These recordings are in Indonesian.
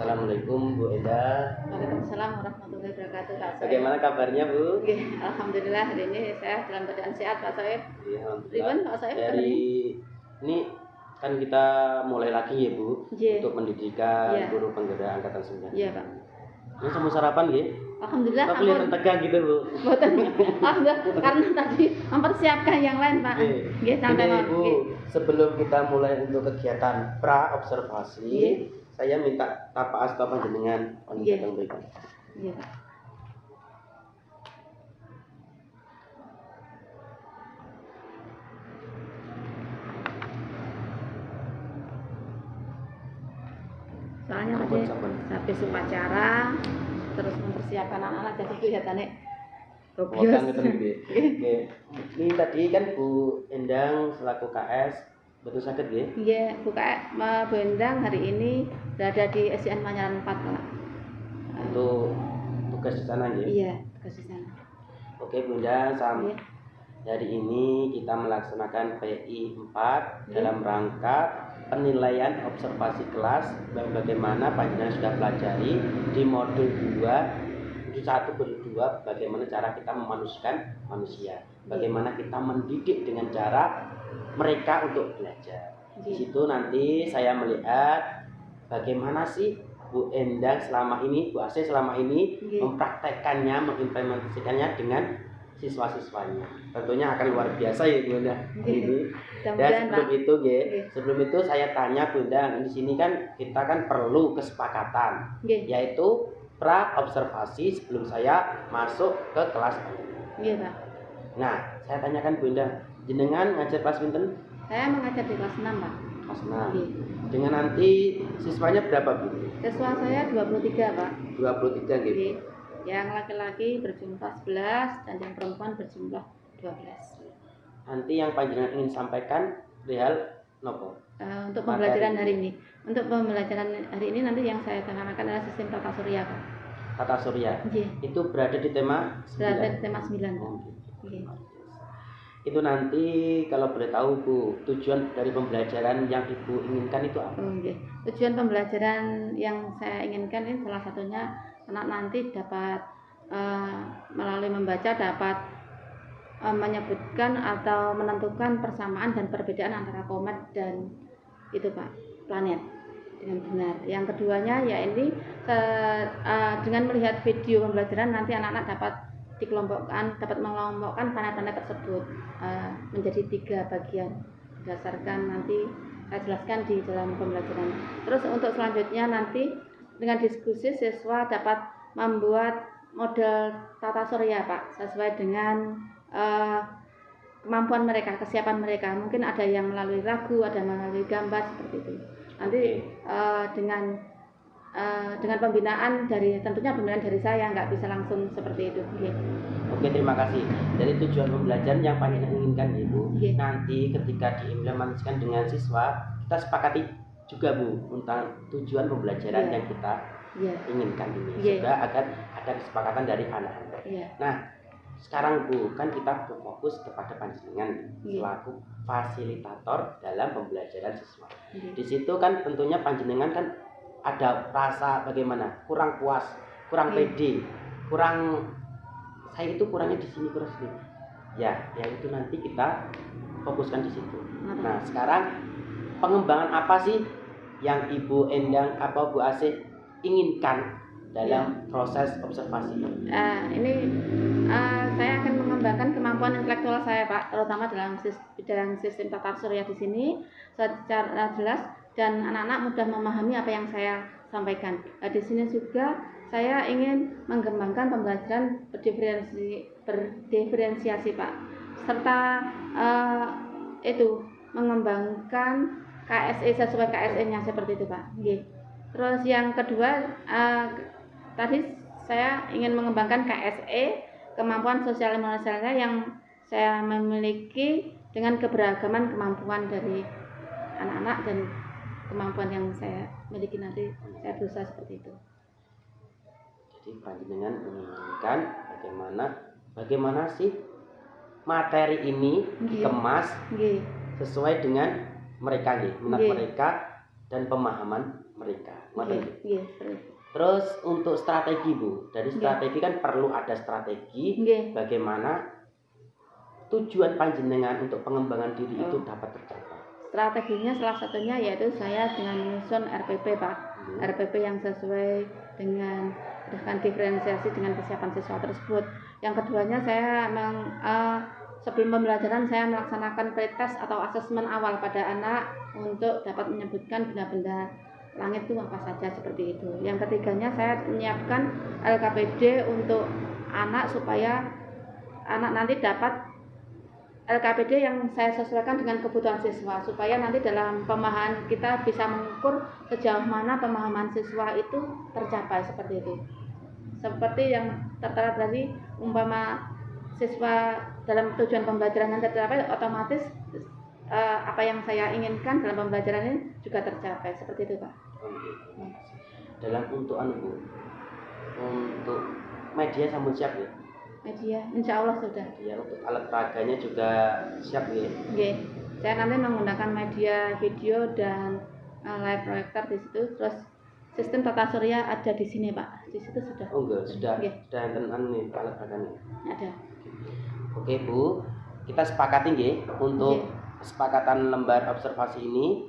Assalamualaikum Bu Enda. Waalaikumsalam warahmatullahi wabarakatuh, Pak Soeb. Bagaimana kabarnya Bu? Oke, alhamdulillah hari ini saya dalam keadaan sehat, Pak Soeb. Iya, alhamdulillah. Ribbon, Pak Soeb. Dari ini kan kita mulai lagi ya Bu, untuk pendidikan guru penggerak angkatan 9. Iya, Pak. Ini semua sarapan ya? Alhamdulillah. Kok kelihatan tegang gitu Bu? Alhamdulillah, karena tadi mempersiapkan yang lain, Pak. Nggih, sampai ini Bu, sebelum kita mulai untuk kegiatan pra observasi, saya minta tapa asta panjenengan panjenengan berikan. Iya, Pak. Soalnya tadi habis upacara terus mempersiapkan anak-anak jadi kelihatannya gobios. Ini tadi kan Bu Endang selaku KS betul sakit ya? Iya, Bu Endang hari ini berada di SDN Panyaran 4, Pak. Untuk tugas di sana ya? Iya, tugas di sana. Oke Bu Endang, hari ini kita melaksanakan PI 4 dalam rangka penilaian observasi kelas bagaimana panjenengan sudah pelajari di modul 2 1/2 bagaimana cara kita memanusiakan manusia, bagaimana kita mendidik dengan cara mereka untuk belajar. Di situ nanti saya melihat bagaimana sih Bu Endang selama ini, Bu Asih selama ini mempraktekkannya, mengimplementasikannya dengan siswa-siswanya. Tentunya akan luar biasa ya Bu Endang. Dan sebelum itu saya tanya Bu Endang, di sini kan kita kan perlu kesepakatan, yaitu pra observasi sebelum saya masuk ke kelas. Iya, Pak. Nah, saya tanyakan Bu Endang, jenengan ngajar kelas pinten? Saya mengajar di kelas 6, Pak. Kelas 6. Dengan nanti siswanya berapa Bu? Siswa saya 23, Pak. 23 gitu. Yang laki-laki berjumlah 11 dan yang perempuan berjumlah 12. Nanti yang panjenengan ingin sampaikan perihal nopo? Untuk pembelajaran hari ini. Untuk pembelajaran hari ini nanti yang saya tanamkan adalah sistem tata surya, Pak. Tata surya. Itu berada di tema 9. Berada di tema 9. Itu nanti kalau boleh tahu Bu, tujuan dari pembelajaran yang Ibu inginkan itu apa? Tujuan pembelajaran yang saya inginkan ini salah satunya anak nanti dapat melalui membaca dapat menyebutkan atau menentukan persamaan dan perbedaan antara komet dan itu Pak, planet dengan benar. Yang keduanya ya ini dengan melihat video pembelajaran nanti anak-anak dapat mengelompokkan planet-planet tersebut menjadi 3 bagian berdasarkan nanti saya jelaskan di dalam pembelajaran. Terus untuk selanjutnya nanti dengan diskusi siswa dapat membuat model tata surya Pak sesuai dengan kemampuan mereka, kesiapan mereka. Mungkin ada yang melalui lagu, ada melalui gambar seperti itu. Nanti dengan pembinaan tentunya pembinaan dari saya, nggak bisa langsung seperti itu. Oke, terima kasih. Dari tujuan pembelajaran yang panjenengan inginkan Ibu, nanti ketika diimplementasikan dengan siswa, kita sepakati juga Bu tentang tujuan pembelajaran yang kita inginkan ini, sehingga agar ada kesepakatan dari anak-anak. Nah, sekarang Bu, kan kita berfokus kepada panjenengan selaku fasilitator dalam pembelajaran siswa. Di situ kan tentunya panjenengan kan ada rasa bagaimana, kurang puas, kurang pede, saya itu kurangnya di sini, kurang sini. Ya itu nanti kita fokuskan di situ. Nah, sekarang pengembangan apa sih yang Ibu Endang atau Bu Asih inginkan dalam proses observasi ini? Saya akan mengembangkan kemampuan intelektual saya Pak, terutama dalam sistem tata surya di sini secara jelas dan anak-anak mudah memahami apa yang saya sampaikan. Di sini juga saya ingin mengembangkan pembelajaran berdiferensiasi Pak, serta mengembangkan KSE sesuai KSE-nya seperti itu Pak. Terus yang kedua tadi saya ingin mengembangkan KSE, kemampuan sosial emosionalnya yang saya memiliki dengan keberagaman kemampuan dari anak-anak dan kemampuan yang saya miliki nanti saya berusaha seperti itu. Jadi panjenengan menginginkan bagaimana sih materi ini dikemas sesuai dengan mereka mereka dan pemahaman mereka. Nggih. Terus untuk strategi Bu, dari strategi kan perlu ada strategi bagaimana tujuan panjenengan untuk pengembangan diri itu dapat tercapai. Strateginya salah satunya yaitu saya dengan menyusun RPP Pak. RPP yang sesuai dengan diferensiasi dengan kesiapan siswa tersebut. Yang keduanya saya sebelum pembelajaran saya melaksanakan pretest atau asesmen awal pada anak untuk dapat menyebutkan benda-benda langit itu apa saja seperti itu. Yang ketiganya saya menyiapkan LKPD untuk anak supaya anak nanti dapat LKPD yang saya sesuaikan dengan kebutuhan siswa supaya nanti dalam pemahaman kita bisa mengukur sejauh mana pemahaman siswa itu tercapai seperti itu. Seperti yang tertera tadi, umpama siswa dalam tujuan pembelajaran yang tercapai, otomatis apa yang saya inginkan dalam pembelajaran ini juga tercapai seperti itu Pak. Dalam untuk untuk media sampun siap ya? Media, insya Allah sudah. Ya, untuk alat peraganya juga siap ya? Oke, saya nanti menggunakan media video dan live projector di situ. Terus sistem tata surya ada di sini Pak, di situ sudah. Oh enggak, sudah tenan nih alat peraganya. Ada. Oke Bu, kita sepakati nggih untuk kesepakatan lembar observasi ini.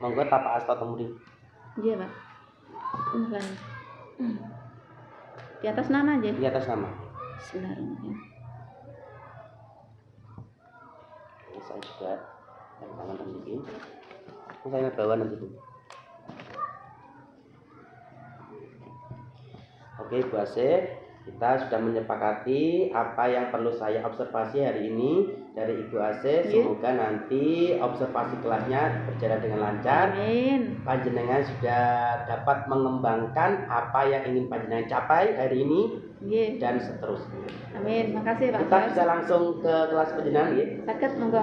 Monggo tapak asta temuri. Iya Pak. Di atas nama aja. Di atas nama. Bismillahirrahmanirrahim. Ini saya juga tangan bikin. Saya bawa nanti Bu. Oke Bu Asih, kita sudah menyepakati apa yang perlu saya observasi hari ini dari Ibu Asih. Semoga nanti observasi kelasnya berjalan dengan lancar. Amin. Panjenengan sudah dapat mengembangkan apa yang ingin panjenengan capai hari ini dan seterusnya. Amin. Makasih Pak. Kita bisa langsung ke kelas panjenengan ya. Sakit monggo.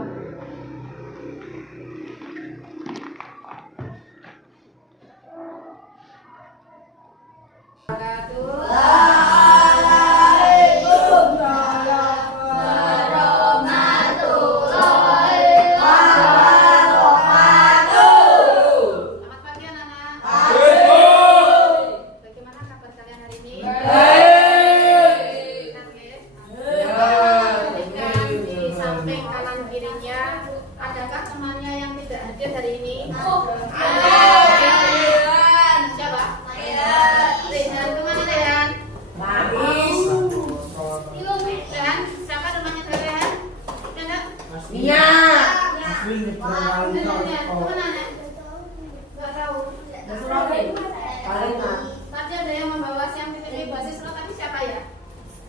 Tadi ada yang membawa siang PTP basis lo, tapi siapa ya?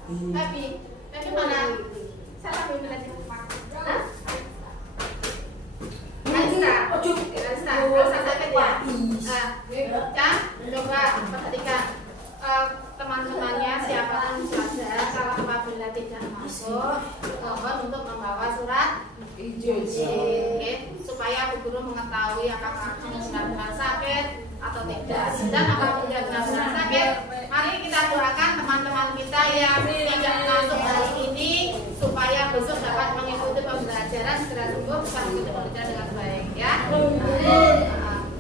Tapi mana? Siapa yang bilang sih? Kanista, rasa sakit ya? Nah, coba perhatikan teman-temannya siapapun saja, kalau apabila tidak masuk, mohon untuk membawa surat izin, supaya Bu Guru mengetahui apakah kamu benar-benar sakit atau tidak. Dan apabila benar-benar sakit, mari kita doakan teman-teman kita yang tidak masuk hari ini supaya besok dapat mengikuti pembelajaran segera sembuh, bisa mengikuti pembelajaran dengan baik ya.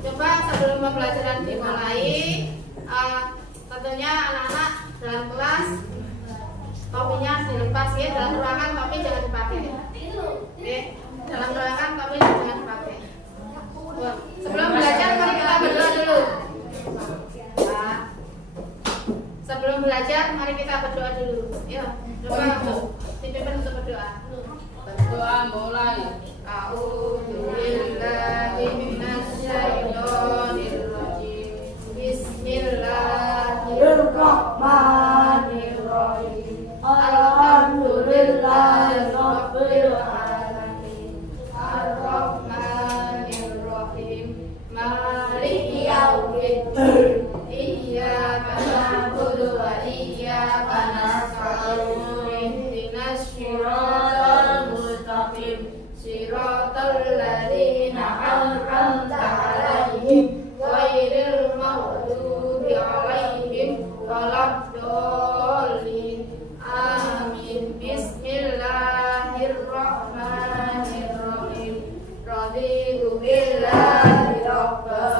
Coba sebelum pembelajaran dimulai, tentunya anak-anak dalam kelas topinya dilepas ya, dalam ruangan topi jangan dipakai. Oke, dalam ruangan topi jangan dipakai. Sebelum belajar mari kita berdoa dulu. Sebelum belajar mari kita berdoa dulu. Ya, coba dipimpin untuk berdoa. Berdoa mulai. A'udzubillahi minasyaitonir rajim. Bismillahirrahmanirrahim. Alhamdulillahirabbil alamin. Ar-Rahmanir-Rahim. Maliki yaumiddin. Iyyaka na'budu wa iyyaka nasta'in. Ihdinas shiratal mustaqim. Shiratal ladzina an'amta 'alaihim ghairil maghdubi 'alaihim waladdallin. Amin. Bismillahirrahmanirrahim. Raditu billahi rabban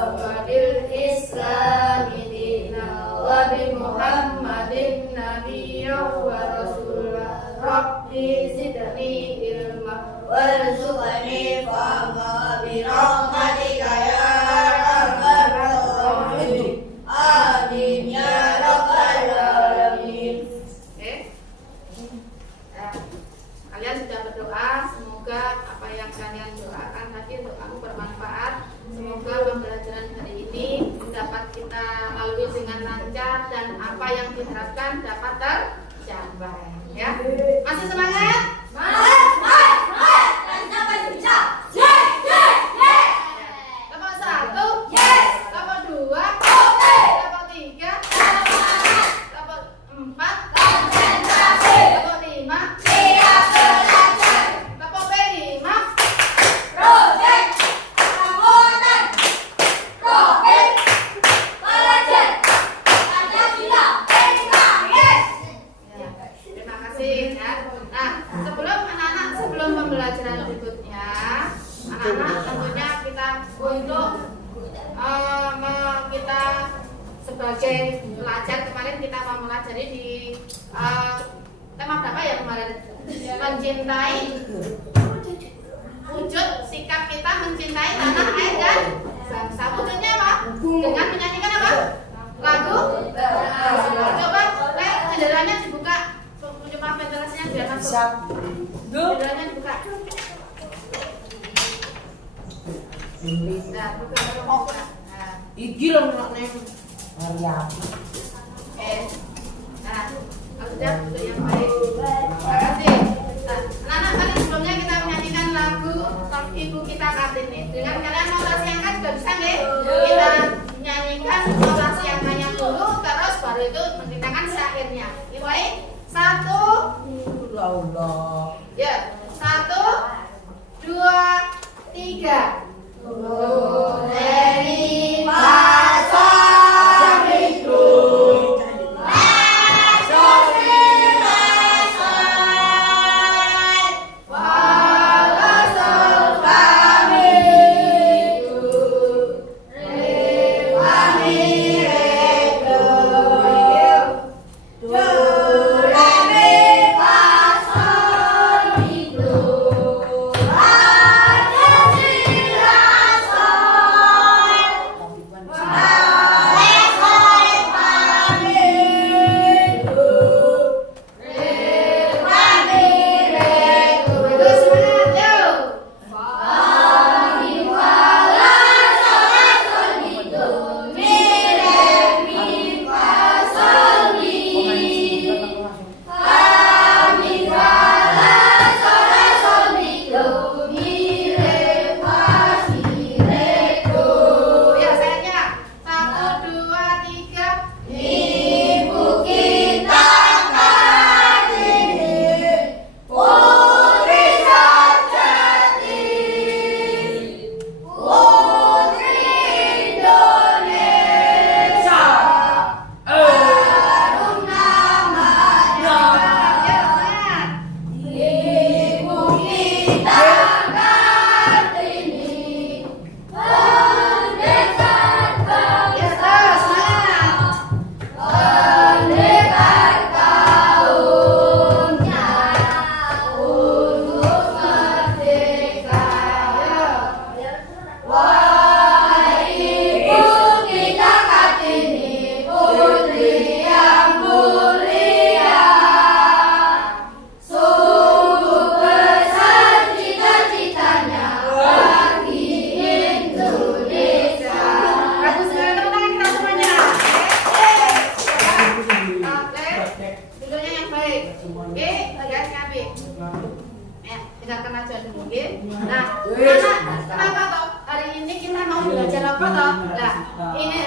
doakan tadi untuk kamu bermanfaat. Semoga pembelajaran hari ini dapat kita lalui dengan lancar dan apa yang diharapkan dapat tercapai. Ya, masih semangat? Kelompok 1, kelompok 2, kelompok 3, kelompok 4, kelompok 5, kelompok B5. Terima kasih ya. Nah, sebelum pembelajaran berikutnya, anak-anak tentunya kita untuk kita sebagai pelajar kemarin kita mempelajari di tema berapa ya kemarin? Mencintai wujud sikap kita mencintai tanah air dan bangsa. Wujudnya apa? Dengan menyanyikan apa? Lagu. Coba jendelanya dibuka. Coba ventilasinya biar masuk. Jendelanya dibuka. Nah, buka. Iki lho nek ya. Nah, sudah untuk yang baik. Terima kasih. Nah, anak-anak tadi sebelumnya kita menyanyikan lagu Ibu Kita Kartini. Dengan kalian notasi angka juga bisa nggih? Kita nyanyikan notasi angkanya dulu, terus baru itu menceritakan syairnya. Dimulai 1. Allah. Ya, 1, 2, 3.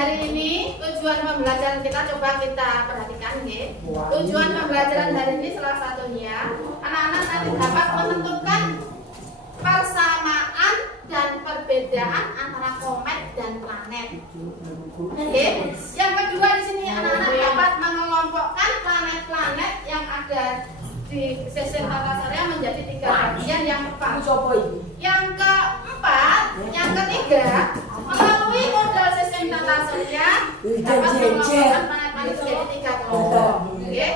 Dari tujuan pembelajaran kita coba kita perhatikan nih. Tujuan pembelajaran hari ini salah satunya anak-anak nanti dapat menentukan persamaan dan perbedaan antara komet dan planet. Oke. Yang kedua di sini anak-anak dapat mengelompokkan planet-planet yang ada di sistem tata surya menjadi 3 bagian yang tepat. Yang keempat, yang ketiga, melalui model sistem tata surya dapat mengelompokkan planet-planet menjadi 3 kelompok. Oke.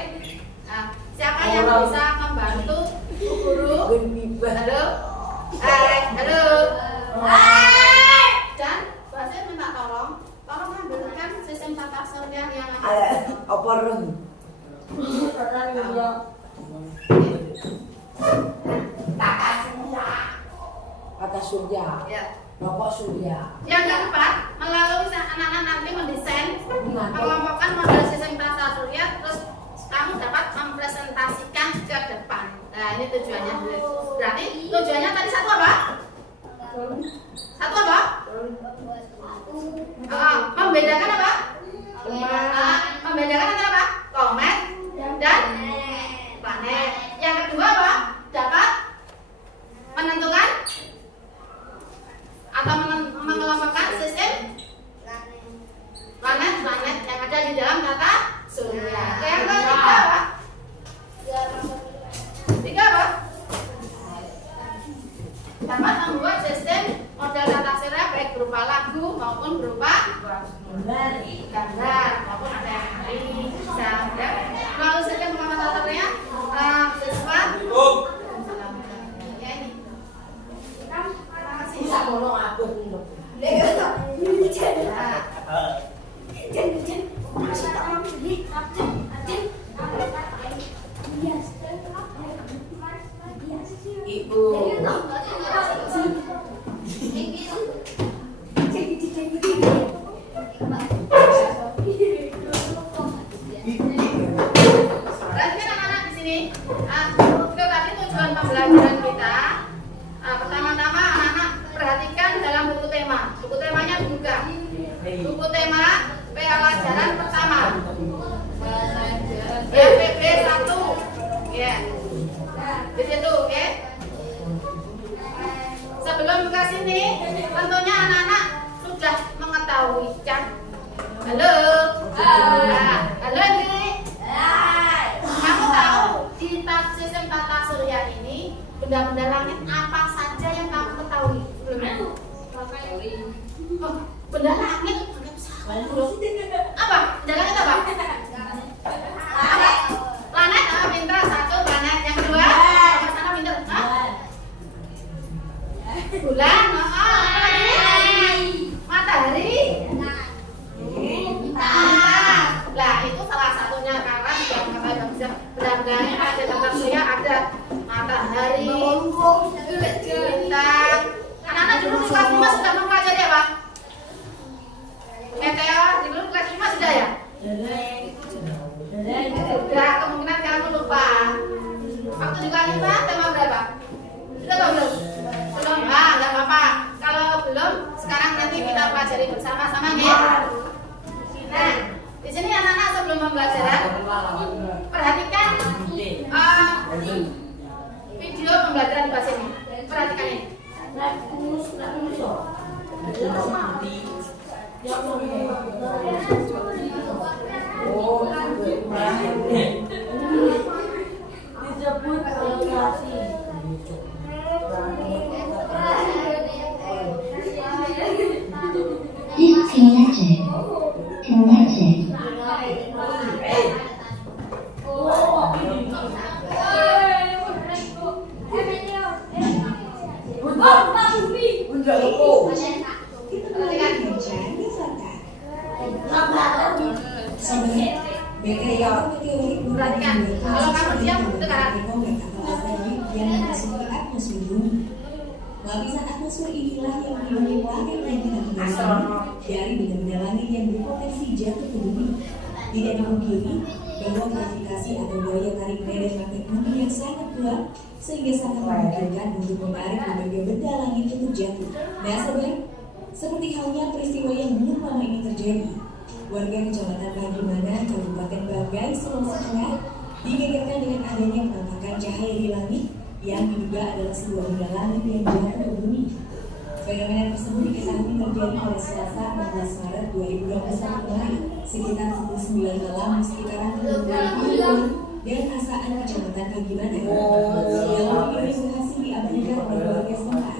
Nah, siapa yang bisa membantu Bu Guru? Halo. Halo. Dan Basir minta tolong ambilkan sistem tata surya yang ada. Kata surya. Surya. Ya. Bapak Surya. Yang keempat, melalui anak-anak nanti mendesain, mengelompokkan model sistem tata surya, terus kamu dapat mempresentasikan ke depan. Nah, ini tujuannya. Berarti tujuannya tadi satu apa? Satu apa? Membedakan apa? Membedakan antara apa? Komet dan planet. Yang kedua apa? Dapat menentukan atau mengelompokkan sistem planet-planet yang ada di dalam tata surya. Yang ketiga apa? Tiga apa? Dapat membuat sistem model tata surya baik berupa lagu maupun berupa gambar maupun ada yang hari bisa ya. Melalui sistem pengamat tata surya siswa ya ini. Bisa tolong aku dulu. Ibu. Perhatikan anak-anak di sini. Itu tadi tujuan pembelajaran kita. Pertama-tama anak-anak perhatikan dalam buku tema. Buku temanya dibuka. Buku tema pelajaran pertama. Ya, PP 1. Ya. Di situ, oke? Sebelum ke sini, tentunya anak-anak sudah mengetahui cak. Halo. Halo, Indri. Kamu tahu di sistem tata surya ini benda-benda langit apa saja yang kamu ketahui sebelumnya? Oh, benda langit apa? Benda langit apa? Apa? Planet, pintar. Satu planet. Yang kedua, sana pintar. Bulan, apa lagi? Matahari. Nah, itu salah satunya karena sudah mengetahui bisa benda-benda yang ada tata surya ada matahari, bintang. Anak-anak dulu di kelas 5 sudah mempelajari apa? Meteor dulu kelas 5 sudah ya? Sudah, kemungkinan kamu lupa. Waktu di kelas 5 tema berapa? Sudah atau belum? Belum, nggak apa-apa. Kalau belum, sekarang nanti kita pelajari bersama-sama ya. Nah, di sini anak-anak sebelum pembelajaran perhatikan video pembelajaran bahasa ini. Perhatikan ini. Connected. Perhatikan. Kalau kamu diam, dengar. Lapisan atmosfer inilah yang melindungi langit yang kita temukan dari benda-benda langit yang berpotensi jatuh ke bumi. Tidak dimungkiri bahwa gravitasi atau daya tarik medan magnet bumi yang sangat kuat sehingga sangat memungkinkan untuk menarik berbagai benda langit untuk jatuh. Nah sobat, seperti halnya peristiwa yang belum lama ini terjadi. Warga Kecamatan Bagaimana, Kabupaten Banggai, Sulawesi Tengah digegerkan dengan adanya penampakan cahaya di langit yang diduga adalah sebuah benda langit yang jatuh ke bumi. Fenomena tersebut diketahui terjadi pada Selasa 16 Maret 2021 kemarin, sekitar pukul 9 malam di sekitaran Kedung dan Asaan Kecamatan Bagaimana. Dalam video yang berhasil diabadikan oleh warga setempat,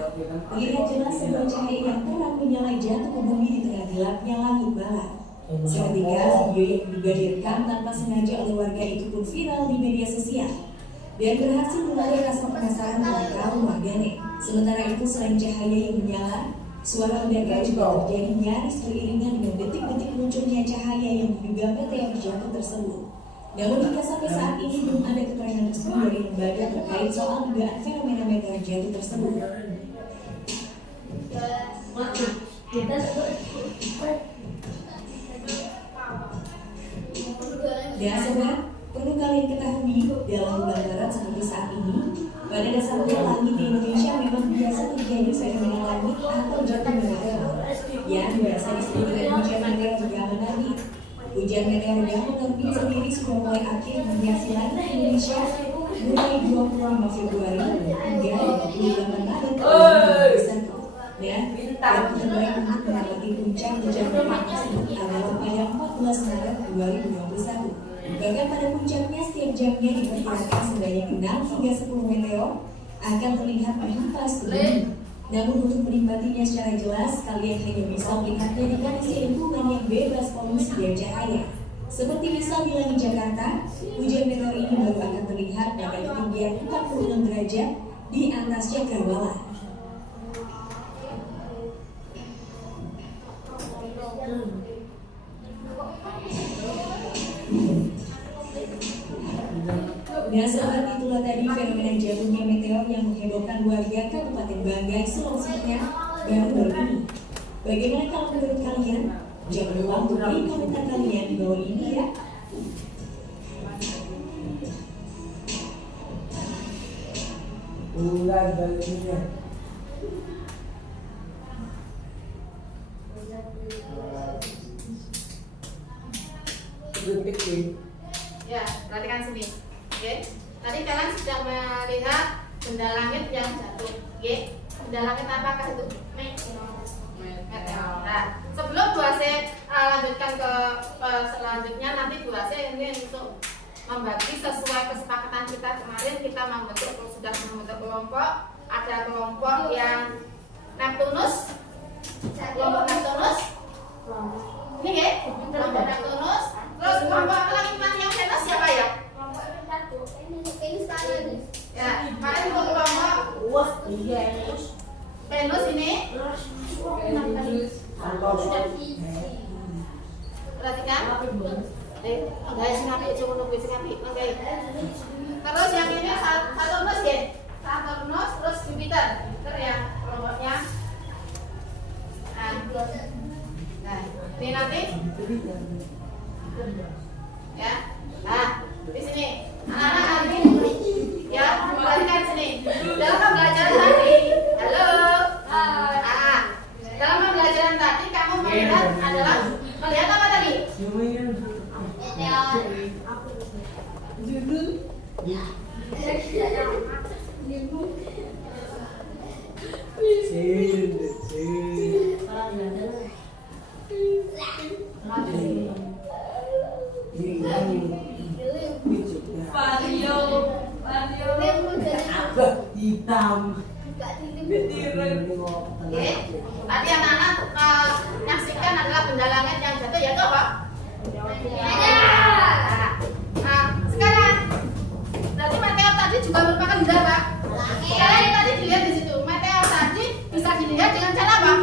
terlihat jelas sebuah cahaya yang terang menyala jatuh ke bumi di tengah gelapnya langit malam. Seketika video yang diduga direkam tanpa sengaja oleh warga itu pun viral di media sosial dan berhasil menarik rasa penasaran pada kaum warganet. Sementara itu, selain cahaya yang menyala, suara ledakan juga terjadi nyaris beriringan dengan detik-detik munculnya cahaya yang diduga meteor jatuh tersebut. Namun hingga sampai saat ini belum ada keterangan resmi dari lembaga terkait soal dugaan fenomena meteor jatuh tersebut. Ya sobat, perlu kalian ketahui dalam bulan Maret seperti saat ini, pada dasarnya langit di Indonesia memang biasa terjadi fenomena langit atau jatuh meteor yang biasa disebut dengan hujan meteor bergambar langit. Hujan meteor bergambar langit sendiri sudah mulai aktif menghiasi langit Indonesia mulai 25 Februari hingga 28 Maret 2021. Dan waktu terbaik untuk mengamati puncak hujan meteor tersebut adalah pada 14 Maret 2021. Bahkan pada puncaknya setiap jamnya diperkirakan sebanyak 6 hingga 10 meteor akan terlihat menghempas ke bumi. Namun untuk menikmatinya secara jelas, kalian hanya bisa melihatnya di kondisi lingkungan yang bebas polusi dan cahaya. Seperti misal di langit Jakarta, hujan meteor ini baru akan terlihat pada ketinggian 46 derajat di atas cakrawala. Nah sobat, itulah tadi fenomena jatuhnya meteor yang menghebohkan warga Kabupaten Banggai, Sulawesi Tengah baru-baru ini. Bagaimana kalau menurut kalian? Jangan lupa untuk beri komentar kalian di bawah ini ya. Ya, perhatikan sini. Oke. Tadi kalian sudah melihat benda langit yang jatuh. Oke. Benda langit apakah itu? Meteor. Nah, sebelum Bu Ase lanjutkan ke selanjutnya, nanti Bu Ase ini untuk membagi sesuai kesepakatan kita kemarin, kita sudah membentuk kelompok. Ada kelompok yang Neptunus, kelompok Neptunus. Ini ya, kelompok Neptunus. Terus kelompok kelangitan yang Venus siapa ya? Ya, kemarin untuk kelompok Venus ini. Perhatikan. Terus yang ini Saturnus ya, Saturnus terus Jupiter, yang kelompoknya. Nah, ini nanti. Ya, nah di sini anak-anak nanti ya perhatikan sini. Dalam pembelajaran tadi, halo. Dalam pembelajaran tadi kamu melihat apa tadi? Tadi anak-anak menyaksikan adalah benda langit yang jatuh, yaitu apa? Nah, sekarang berarti meteor tadi juga merupakan benda apa? Sekarang tadi dilihat di situ, meteor tadi bisa dilihat dengan cara apa?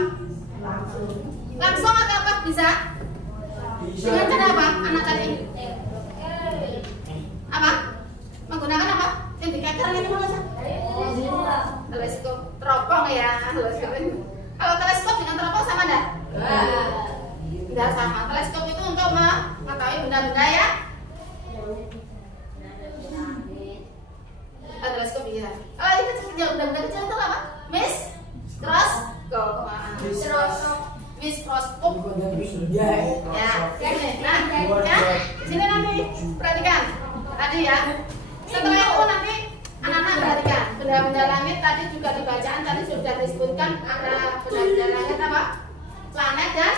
Langsung atau apa? Bisa? Dengan cara apa? Anak tadi? Apa? Menggunakan apa? Indikator ini apa? Teleskop, teropong ya. Kalau teleskop dengan teropong sama enggak? Enggak sama. Teleskop itu untuk mengetahui benda-benda ya. Teleskop iya. Kalau ini kecil, benda-benda kecil itu apa? Mikroskop. Ya. Nah, ya. Sini nanti perhatikan. Tadi ya. Setelah itu nanti anak-anak perhatikan benda-benda langit tadi juga di bacaan tadi sudah disebutkan ada benda-benda langit apa? Planet dan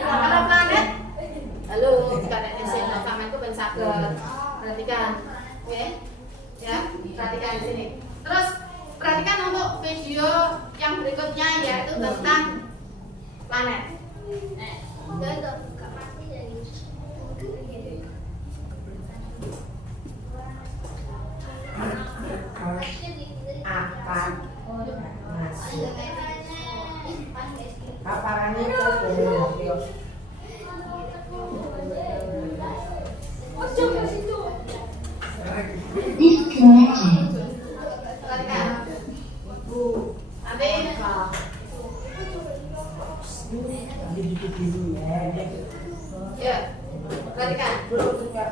kalau planet halo katanya saya sama itu pensaker perhatikan oke ya perhatikan di sini terus perhatikan untuk video yang berikutnya yaitu tentang planet Ya, perhatikan. Perhatikan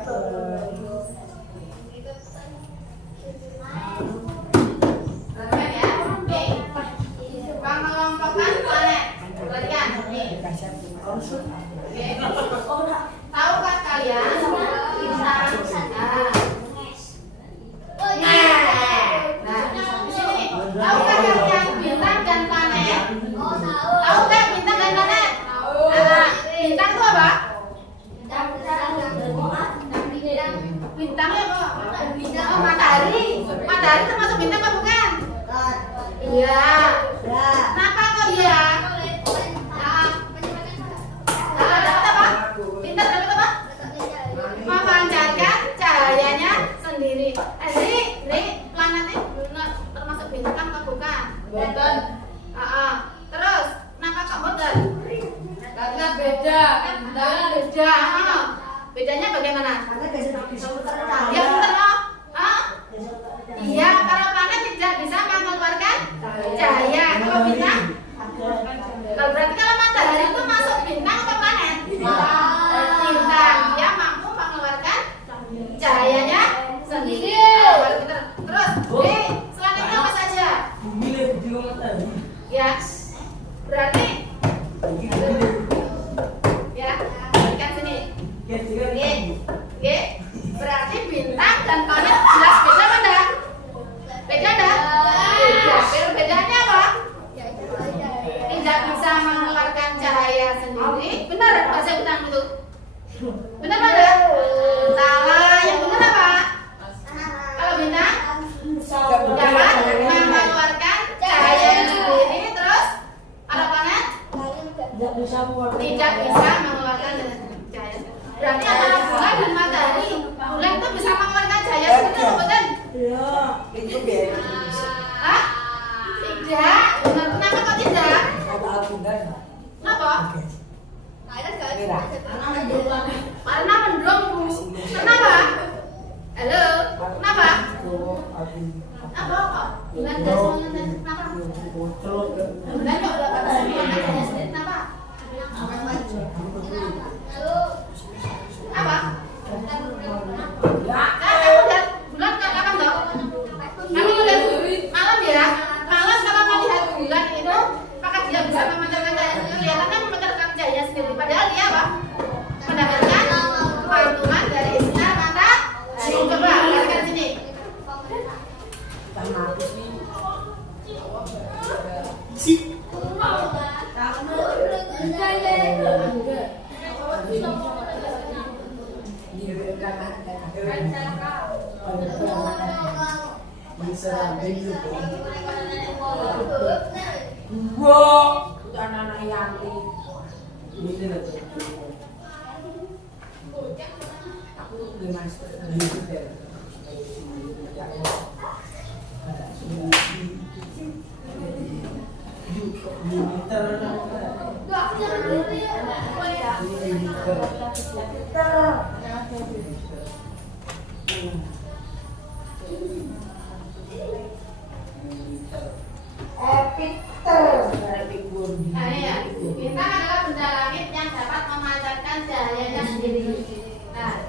ya. Nih, mengelompokkan planet. Perhatikan. Nih. Oke. Tahukah kalian bintang? Nah, di sini. Tahukah kalian bintang dan planet? Tahukah bintang dan planet? Bintang itu apa? Bintangnya apa? Oh, matahari. Matahari termasuk bintang apa bukan? Iya. Kenapa kok iya? Dapat apa? Bintang dapat apa? Memancarkan cahayanya sendiri. Jadi planet ini termasuk bintang apa bukan? Bukan. Terus, kenapa kok bukan? Karena beda. Beda. Bedanya bagaimana? Ya benar loh. Iya, karena planet tidak bisa mengeluarkan cahaya. Kalau bintang, berarti kalau matahari itu masuk bintang atau planet? Bintang. Dia mampu mengeluarkan cahayanya sendiri. Terus, selanjutnya apa saja? Ya, berarti ya, perhatikan sini. Oke, berarti bintang dan planet jelas beda mana? Beda enggak? Beda. Perbedaannya apa? Tidak bisa mengeluarkan cahaya sendiri. Benar bahasa bintang itu? Benar mana? Salah. Yang benar apa? Kalau bintang dapat mengeluarkan cahaya sendiri. Terus kalau planet tidak bisa mengeluarkan cahaya. Berarti antara bulan dan matahari, bulan itu bisa mengeluarkan cahaya sendiri atau bukan? Hah? Tidak. Benar. Kenapa kok tidak? Kenapa? Karena mendung. Kenapa? Halo? Kenapa? Apa kok? Bulan dan semuanya kenapa? Bulan kok dapat mengeluarkan cahaya sendiri kenapa? Apa? Kamu lihat bulan kapan dong? Kamu lihat malam ya? Malam kalau melihat bulan itu, maka dia bisa memancarkan cahaya sendiri. Kelihatan kan memancarkan cahaya sendiri. Padahal dia apa? Mendapatkan keuntungan dari sinar matahari. Coba perhatikan sini. anak-anak Yanti. Aku di master Nah, ya. Bintang adalah benda langit yang dapat memancarkan cahayanya sendiri. Nah,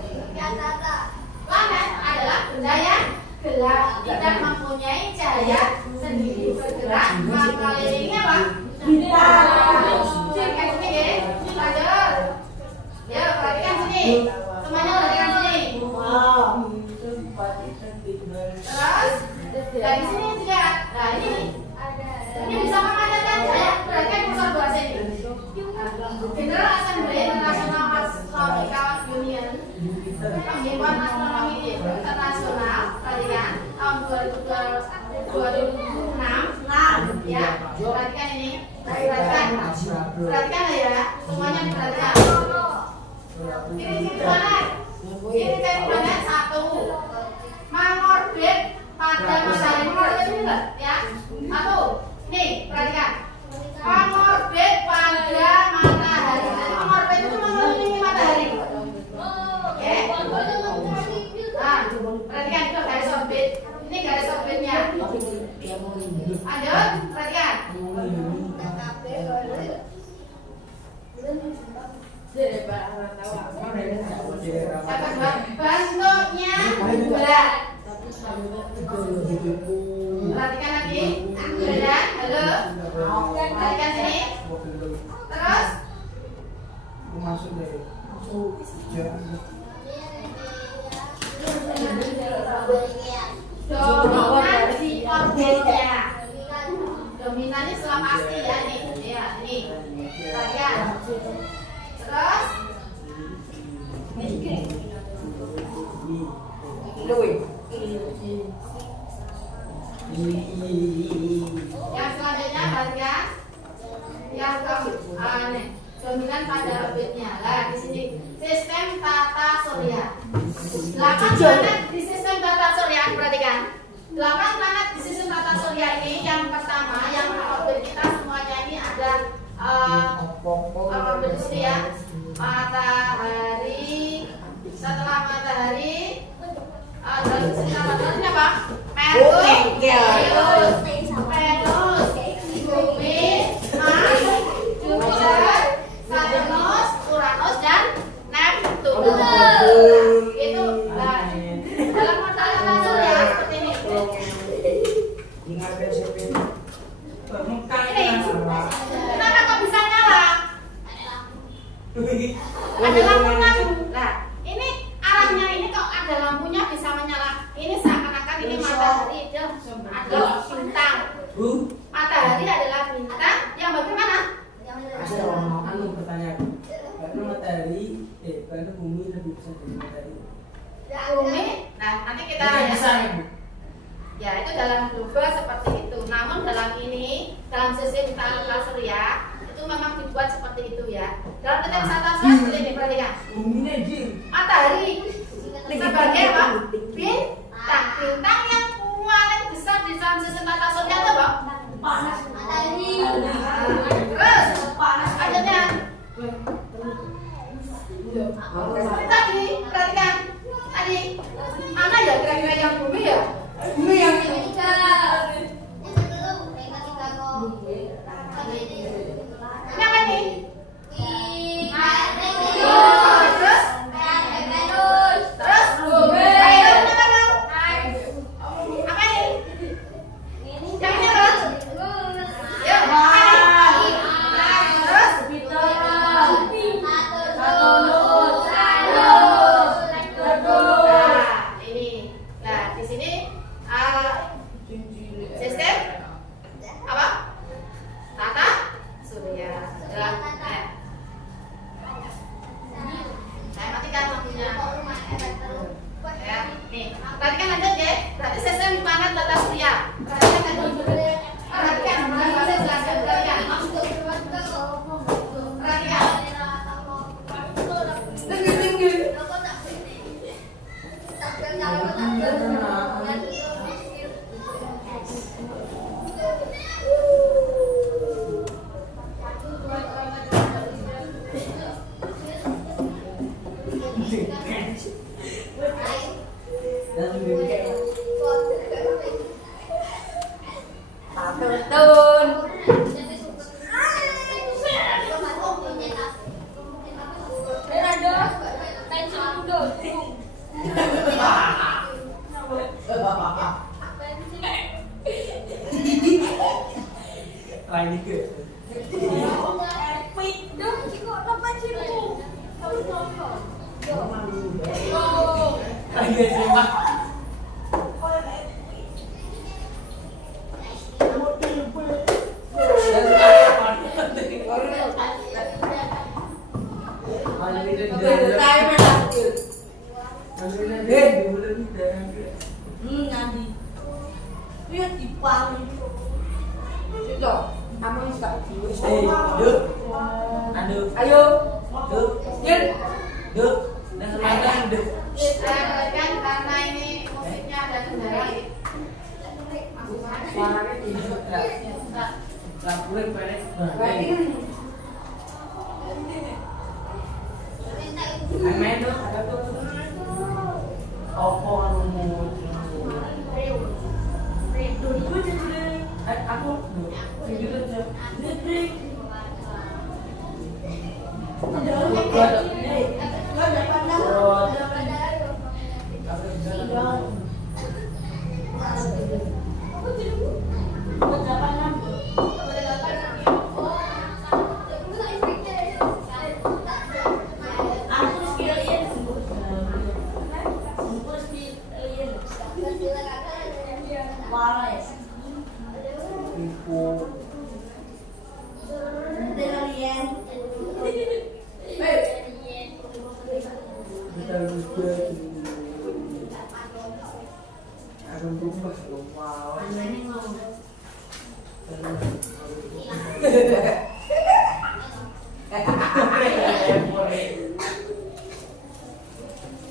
planet adalah benda yang gelap, tidak mempunyai cahaya sendiri, bergerak mengelilingi apa? Bintang. Kayak sini ya. Lanjut. Ya, perhatikan sini. Semuanya perhatikan sini. Terus dari sini lihat. Nah, ini bisa memancarkan cahaya. Perhatikan kursor bawah sini. General Assembly International Astronomical Union, Penghitungan Astronomi Internasional, perhatikan tahun 2006, ya. Perhatikan ini. Perhatikan ya. Semuanya diperhatikan. Ini planet. Ini planet satu. Mengorbit pada matahari. Mengorbit ini enggak? Ya. Satu. Nih, perhatikan. Mengorbit pada matahari. Mengorbit itu mengelilingi matahari. Oke. Nah, perhatikan itu garis orbit. Ini garis orbitnya. Lanjut, perhatikan. bentuknya bulat. Perhatikan lagi, bulat. Halo. Perhatikan sini. Terus. Dominan di organnya. Dominannya sudah pasti ya nih. Ya, ini. Perhatikan. Terus. Yang selanjutnya perhatikan. Yang dominan pada orbitnya. Nah, di sini sistem tata surya. 8 planet di sistem tata surya, perhatikan. 8 planet di sistem tata surya ini yang pertama, yang orbit kita semuanya ini ada orbit di sini ya. Matahari. Setelah matahari dalam sistem tata surya apa? Venus, Bumi, Mars, Jupiter, Saturnus, Uranus dan Neptunus. Itu dalam tata surya seperti ini. Kenapa kok bisa nyala? Ada lampu. Nah, ini arahnya ini kok ada lampunya bisa menyala. Ini seakan-akan ini matahari itu adalah bintang. Matahari adalah bintang yang bagaimana? Pertanyaan. Karena matahari, karena bumi lebih besar dari matahari. Bumi, nah nanti kita ya itu dalam global seperti itu. Namun dalam ini, dalam sistem tata surya itu memang dibuat seperti itu ya. Dalam sistem tata surya seperti ini, perhatikan. Matahari sebagai apa? Bintang. Bintang yang paling besar di dalam sistem tata surya itu apa? Matahari. Terus selanjutnya tadi perhatikan tadi mana ya kira-kira yang bumi ya? Bumi yang ketiga. Ini apa nih? Terus bumi. Apa nih? Yang ini apa? Ya. Sistem apa? Tata surya. Saya matikan lampunya. Ya, nih. Perhatikan lanjut ya. Berarti sistem planet tata surya. Perhatikan lagi. Perhatikan. Saya jelaskan perhatikan. Perhatikan. Tinggi. Karena ini musiknya ada kendala. Suaranya hijau enggak? Enggak boleh pendek. Main dong, ada tuh. Opo anu. Aku video aja. Ini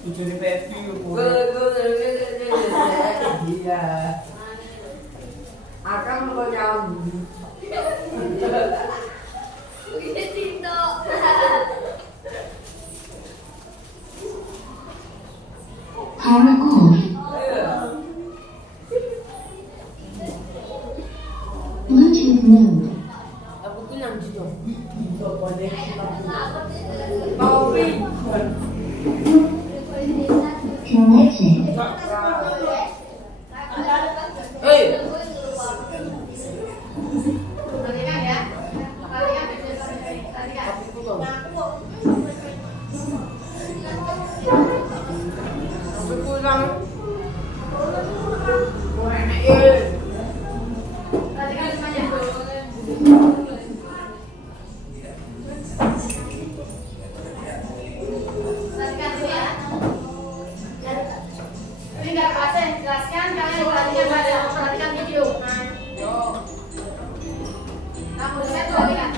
Tujuh Pepi iya. Akan mau jauh. Power off. Bluetooth mode. Aku bilang gitu. Connected. Perhatikan ya. Perhatikan perhatikan. Perhatikan semuanya. Perhatikan dulu ya. Ini nggak bahasa yang dijelaskan, kalian perhatikan saja. Perhatikan video. Kamu lihat perhatikan.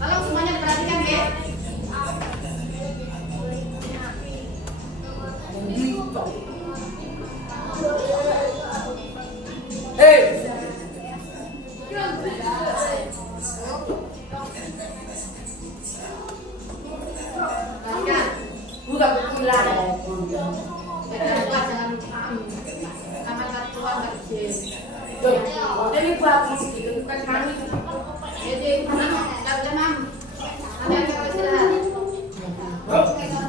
Tolong semuanya diperhatikan ya. Perhatikan. Bukan pulang. Jangan lupa, jangan lupa. Kamar kartu uang nggak izin. Ini buat gitu kan kami. Jadi, nggak boleh mam. Nanti ada kalau istirahat. Perhatikan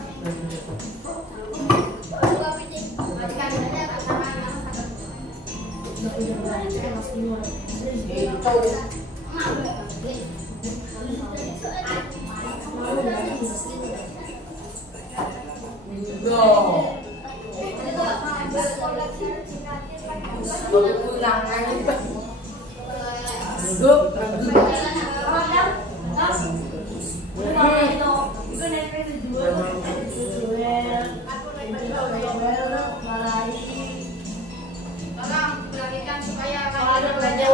Pulang lagi. Duduk. tolong perhatikan supaya kalian belajar.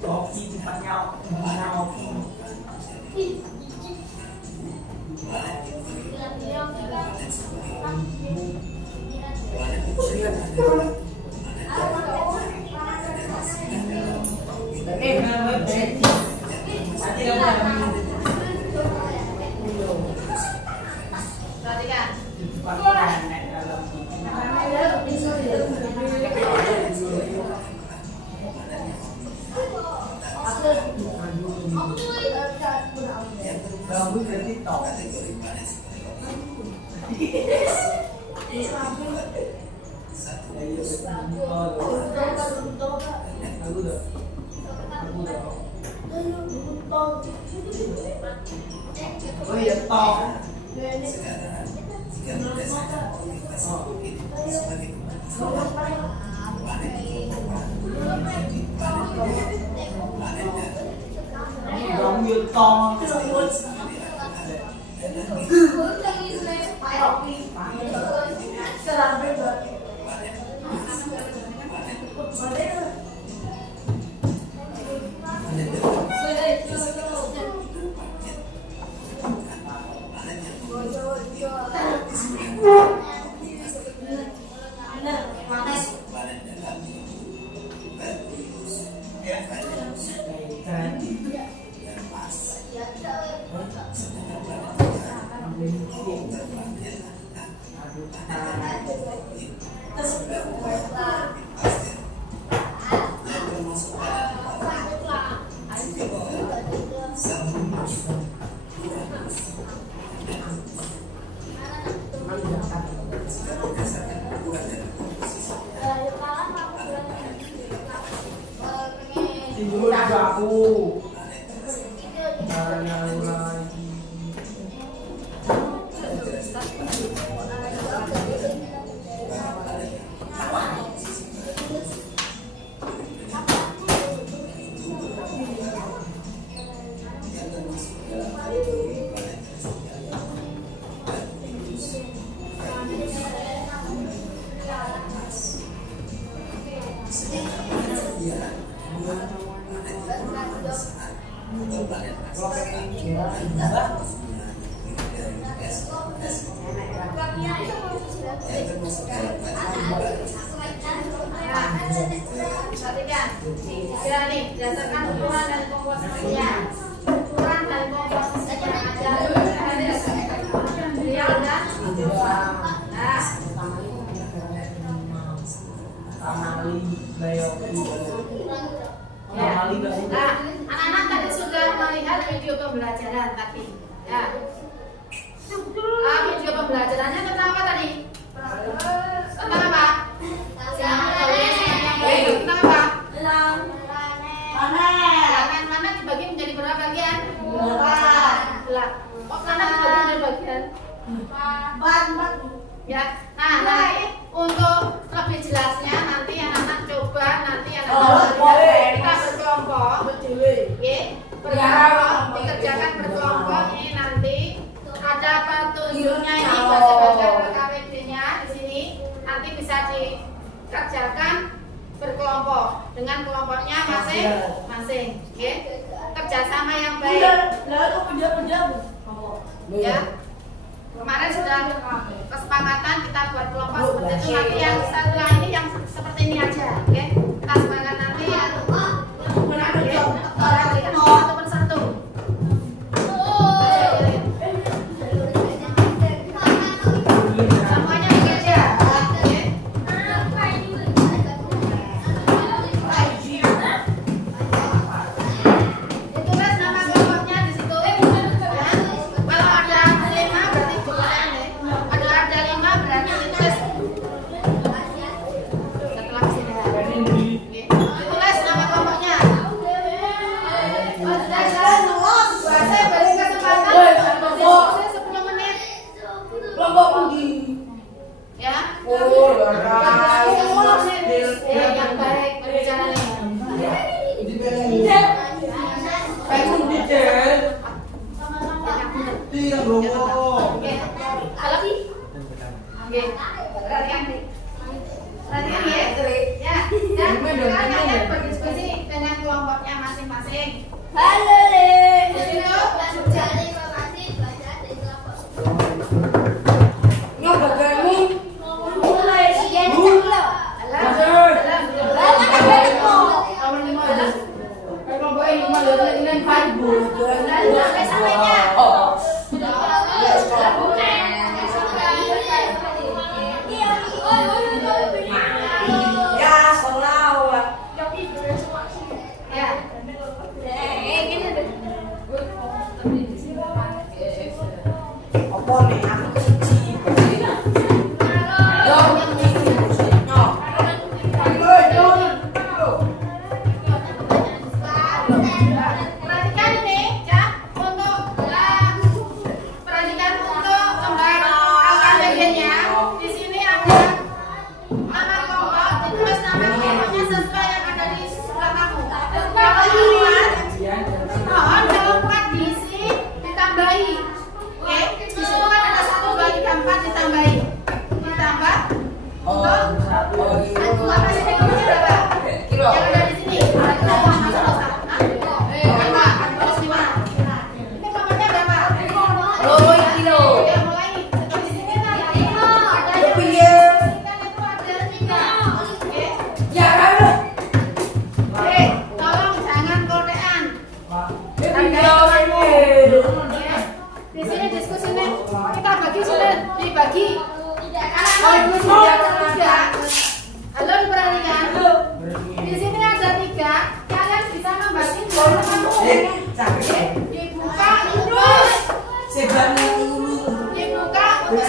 Kopi tempatnya Perhatikan. Rambut berarti top. Oh iya top. Giống như con. Benar, Tinjau juga aku. Caranya lagi. Ya nih, berdasarkan ukuran dan komposisinya. Ukuran dan komposisinya ada beliau dan anak-anak tadi sudah melihat video pembelajaran tadi. Ya. Video pembelajarannya tentang apa tadi? Tentang apa? Tentang apa? Mana dibagi menjadi berapa bagian? 8. Oh, mana dibagi menjadi bagian? 4. Ya. Nah, untuk lebih jelasnya nanti anak-anak coba nanti kita berkelompok. Oke. Berkelompok dikerjakan berkelompok ini nanti ada petunjuknya ini baca-baca KWD-nya di sini nanti bisa dikerjakan berkelompok dengan kelompoknya masing-masing. Oke. Kerjasama yang baik. Ya. Kemarin sudah kesepakatan kita buat kelompok seperti itu. Nanti yang setelah ini yang seperti ini aja. Oke. Kita sepakat nanti ya. Satu persatu. Semuanya bekerja. Oke. Ditulis nama kelompoknya di situ. Ya. Kalau ada 5 berarti bukan deh. Ada 5 berarti ditulis setelah kesini. Ditulis nama kelompoknya. Saya beri kesempatan diskusi 10 menit. Ya. Yang baik berbicaranya. Oke. Kalau oke. Perhatikan nih. Perhatikan ya. Ya. Dan kalian berdiskusi dengan kelompoknya masing-masing. Perhatikan ini, ya, untuk perhatikan untuk lembar AKBG-nya. Di sini ada nama kelompok, ditulis nama kelompoknya sesuai yang ada di sebelah kamu. Kalau dilihat, mohon kalau 4 diisi ditambahi. Oke, di situ kan ada 1, 2, 3, 4 ditambahi. Ditambah untuk apa sini kemudian berapa? Yang ada di sini. Di sini diskusinya kita bagi sudah dibagi. Kalau di sini ada 3. Halo, diperhatikan. Di sini ada 3. Kalian bisa membagi dengan kamu. Dibuka terus. Dibuka terus.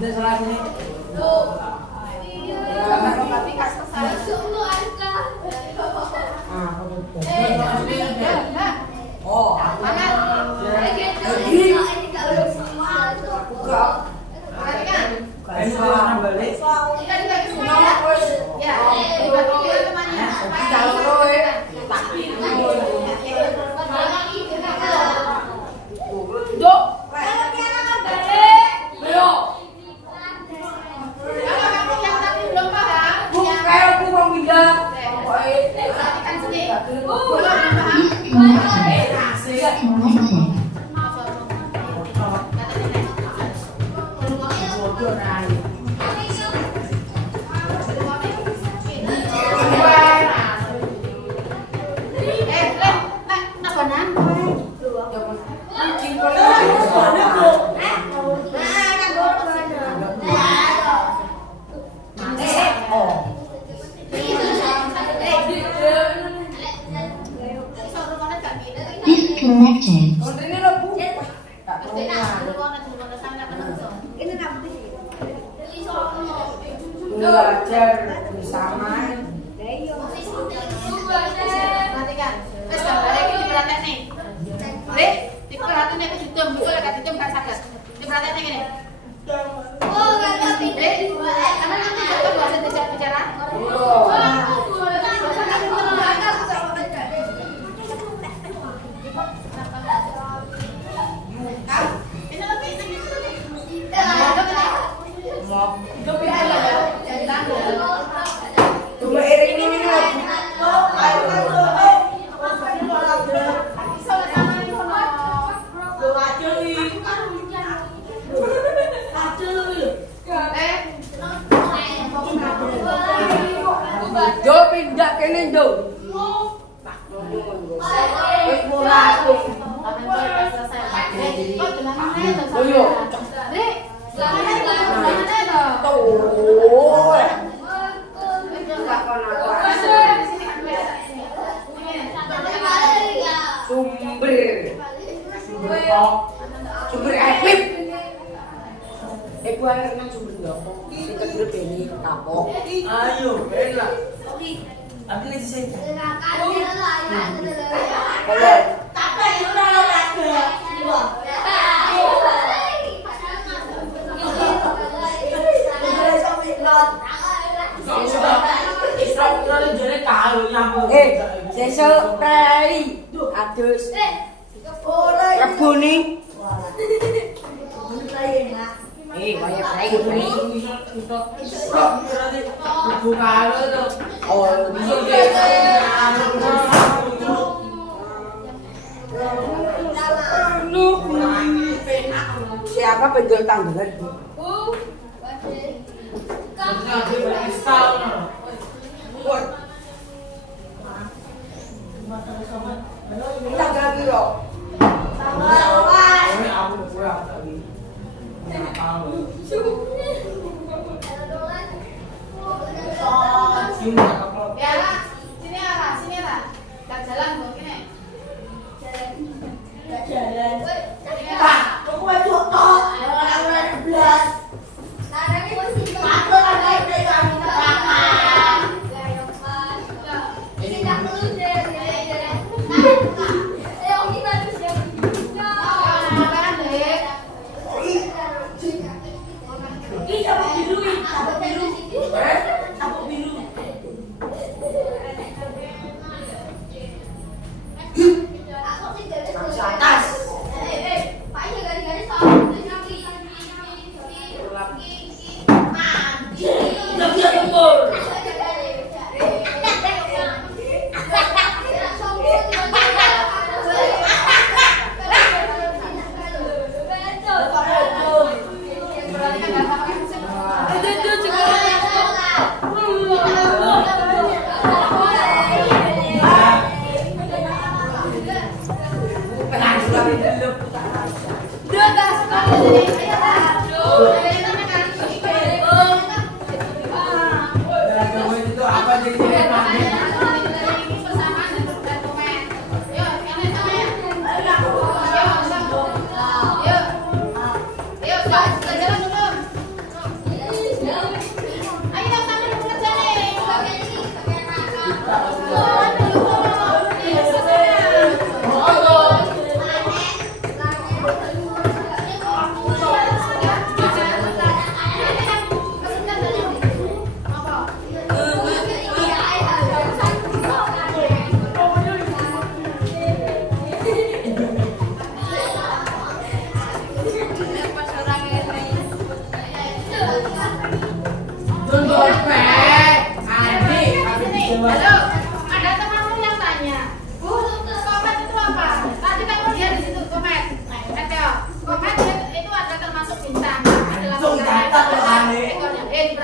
Kita salah sini. Oh, ini warna balik. Disconnected. Belajar bersama. Perhatikan. Wes gambar iki diperhatiin nih. Rek, diperhatiin nek didom, betul gak didom gak saged. Diperhatiin ngene. Oh, gak ngerti. Rek, karena nanti kita bahasa bicara. Coba iring ini Jo pindah kene Jo. Wis mulai. Oh yo. Rek, Sumber eklip. Buah renang sumber ndoko. Sing kedua beni kapok. Ayo, enak. Tapi lagi saya. Kalau sesuk prei adus rebuni waya prei rebuni siapa penjual tanggungan tanggal piro? ya lah, sini lah. Gak jalan kok kene. Jalan. Pak, kok wae tok. Ora blas. Sarane wis dipatok ana nek kami makan. Ini tak perlu deh.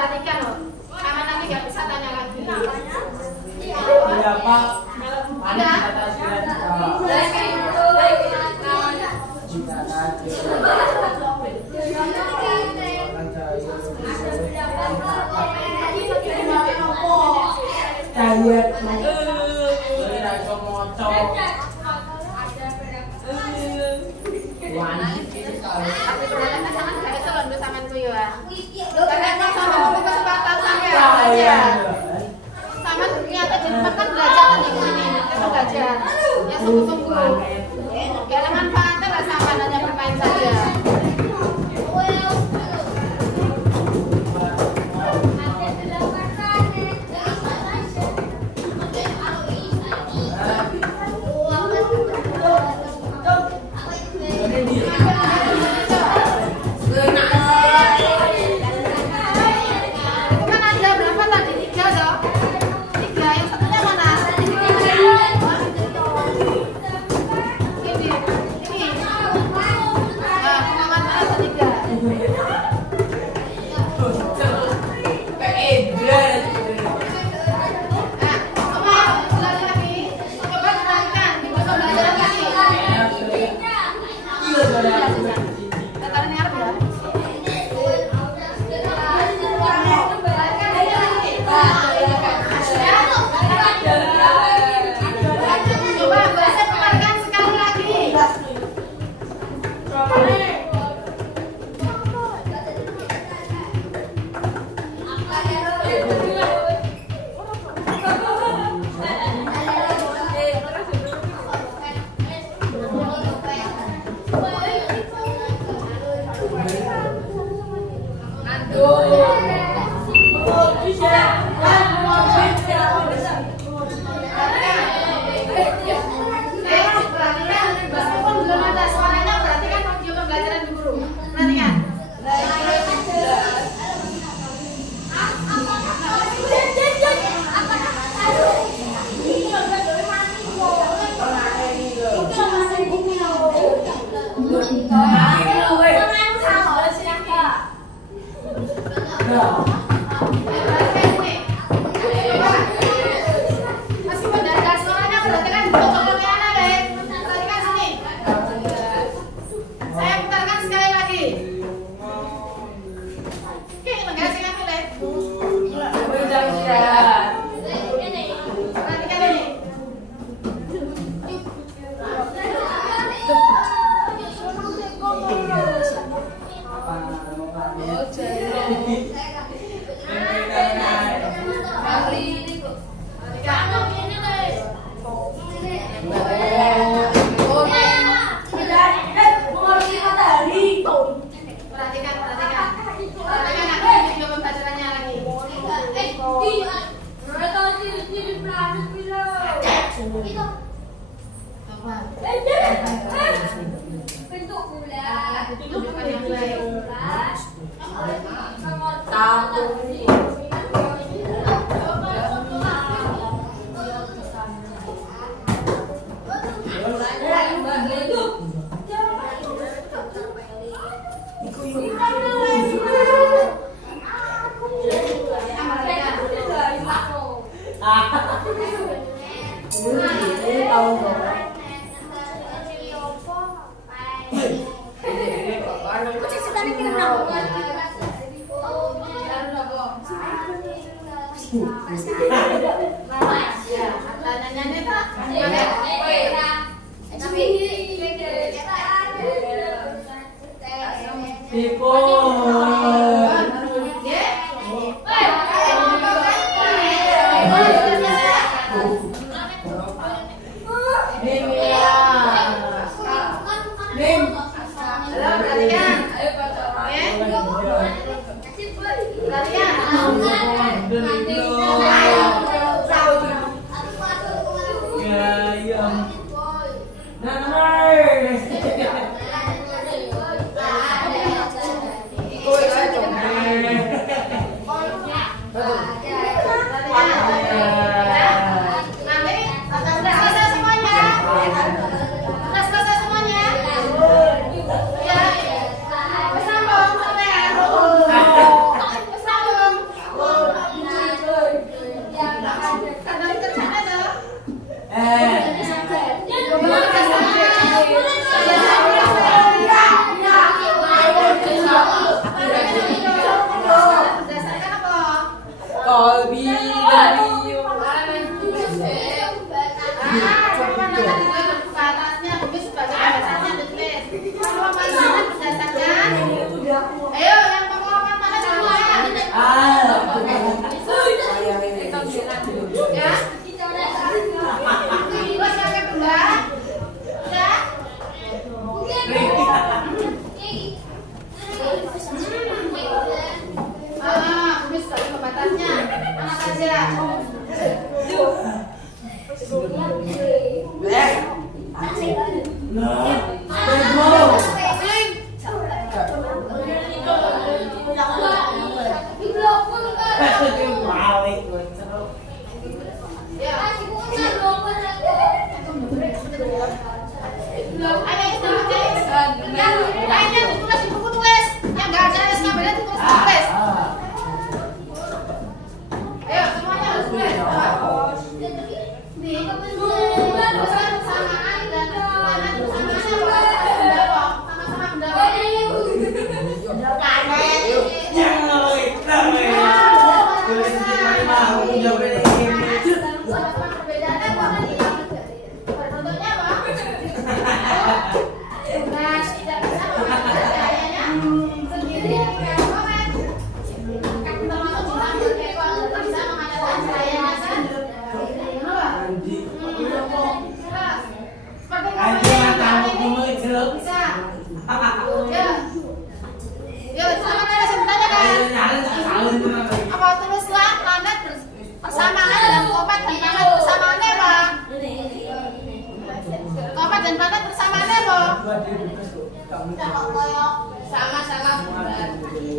perhatikan loh. Sama nanti nggak bisa tanya lagi. Iya Pak. Ada kata sama ternyata jadi makan belajar di sini itu belajar ya sungguh-sungguh gak ada manfaatnya lah sama hanya bermain saja. Ya. Terus pakai benda. Ya. Kumis bagi pembatasnya. Mana saja?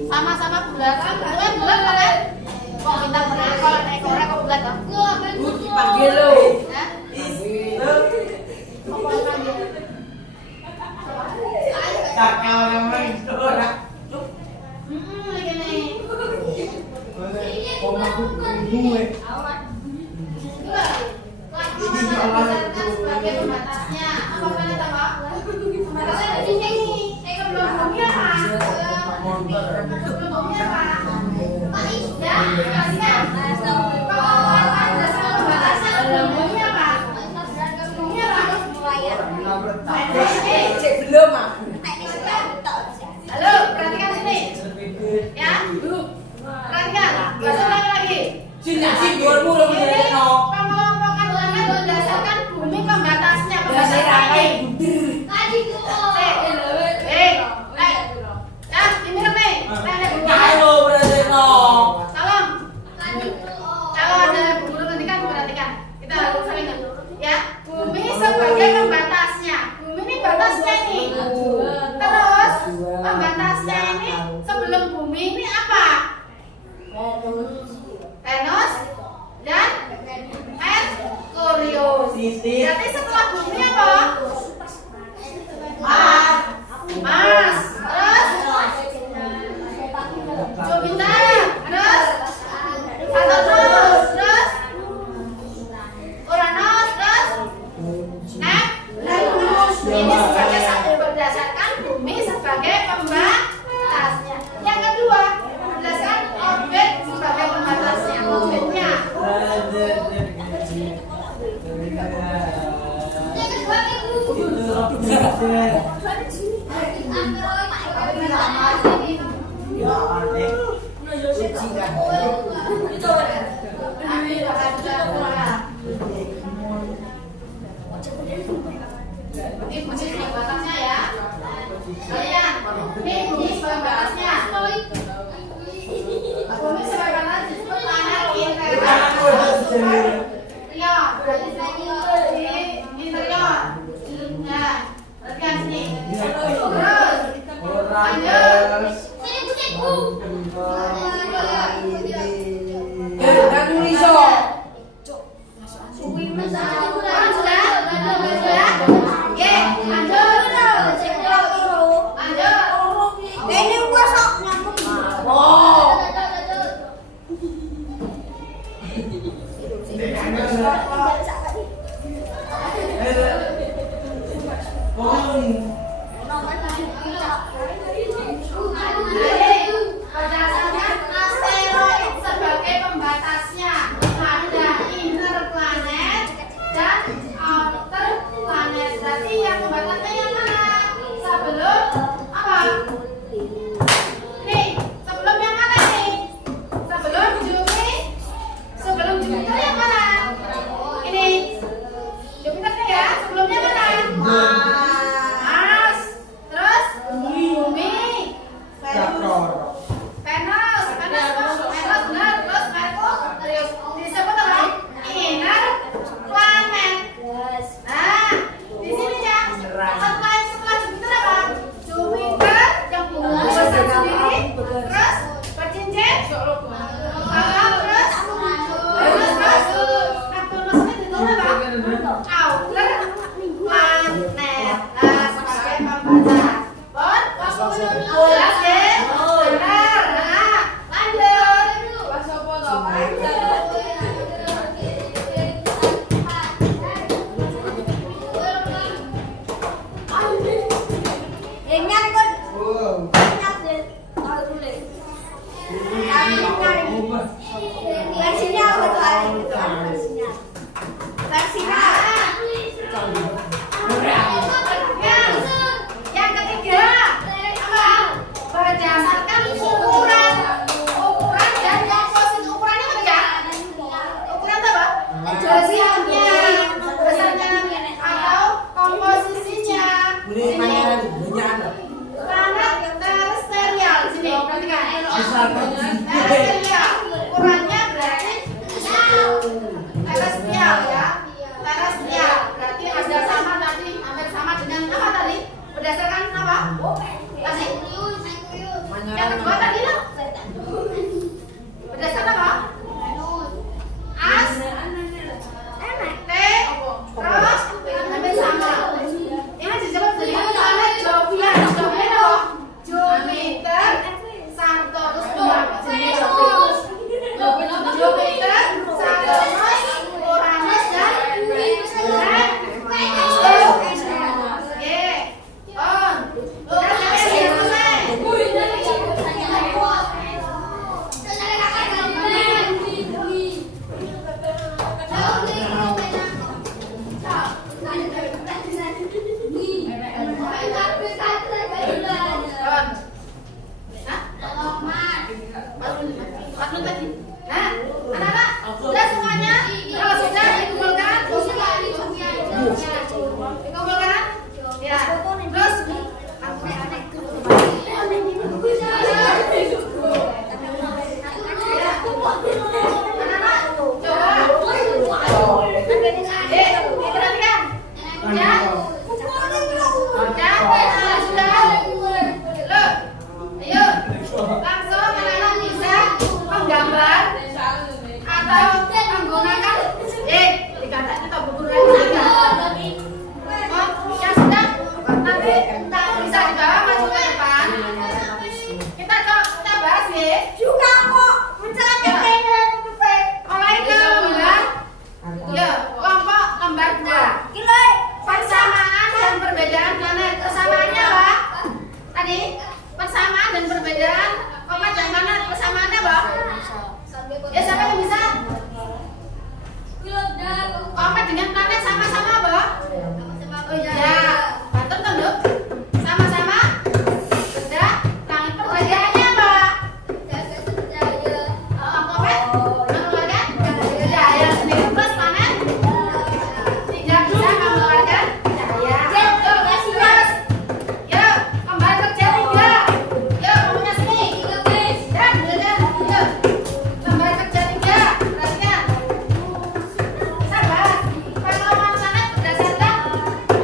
Sama-sama bulat. Bukan bulat kan? Kok kita kalau ekornya kok bulat kok? Panggil lo. Hah? Apa panggil? Kakak memang itu orang. Ini. Gue. Sebagai pembatasnya. Apa mana tahu? Pembatasnya di sini. Belum bumi apa? Belum bumi apa? Ya, kasihkan. Kalau dasar pembatasnya belum bumi apa? Bumi apa? Cek belum ah. Halo, perhatikan sini. Ya. Perhatikan. Besok lagi. Sini sih jual mulu Ini no. pengelompokan tangan berdasarkan bumi pembatasnya. Dasar apa ini. Tadi tuh. Ini nih. Kalau berarti no. Tolong. Kalau ada guru pendidikan perhatikan. Kita harus saling ya. Bumi sebagai pembatasnya. Bumi ini batasnya ini. Terus pembatasnya ini sebelum bumi ini apa? Venus dan Merkurius. Berarti setelah bumi apa? Mars. Terus Jupiter. Terus Saturnus. Terus Uranus. Terus Neptunus. Ini sebagai satu berdasarkan bumi sebagai pembatasnya. Yang kedua berdasarkan orbit sebagai pembatasnya. Orbitnya. Ini bumi sebagai batasnya ya. Kalian, ini bumi sebagai batasnya. Bumi sebagai batas disebut planet interior. Berarti di interior. Nah, perhatikan sini. Terus, lanjut. Berdasarkan asteroid sebagai pembatasnya. perhatikan. Misalkan Terestrial, ukurannya berarti terestrial ya. Terestrial berarti ada sama tadi, hampir sama dengan apa tadi? Berdasarkan apa? Tadi? Yang kedua tadi loh. Berdasarkan apa? As, T, terus hampir sama. Yang disebut dengan oleh Jovian. Jovian apa? Jupiter, Saturnus, Jupiter, Saturnus, Uranus dan Neptunus. Oke, on. Udah sampai selesai. Nah, anak-anak, sudah semuanya? Kalau sudah dikumpulkan, dikumpulkan? Ya, terus anak-anak, coba. Diperhatikan. Ya. Ayo, langsung anak-anak bisa menggambar atau menggunakan dikatakan atau buku lagi. Yang sudah nanti bisa dibawa maju ke depan. Kita bahas ya. Juga kok. Mulai ke lembar. Ya, kelompok lembar 2. Persamaan dan perbedaan planet. Persamaannya apa? Tadi persamaan dan perbedaan komet dan planet. Persamaannya apa? Ya, siapa yang bisa? Komet dengan planet sama-sama apa? Oh iya, betul kan Dok? Sama-sama beda langit. Perbedaannya apa? Komet mengeluarkan cahaya sendiri plus planet tidak bisa mengeluarkan cahaya. Terus, yuk kembali kerja 3. Yuk kamunya sini. Dan yuk kembali kerja 3. Perhatikan. Kita bahas pengalaman planet berdasarkan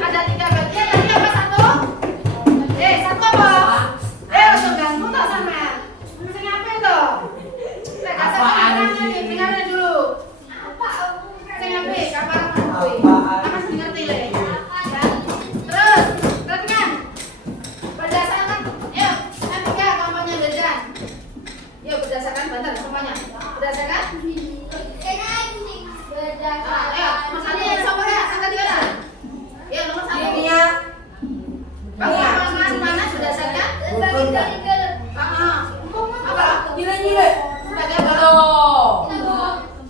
ada 3 bagian. Tadi apa? 1? 1 apa? Untuk ganggu tak sampean? Sing ngapain toh? Lek gak sampean dengarin dulu. Sing ngapain? Kapan kuwi? Kapan ngerti le? Terus, perhatikan. Berdasarkan, yuk, yang 3 kelompoknya Dedan. Yuk berdasarkan bantar semuanya. Berdasarkan. Ayo, Mas Ali yang sama ya, angkat 3 lah. Yuk, nomor 1. Pengalaman panas berdasarkan apa? Nilai-nilai. Sebagai apa?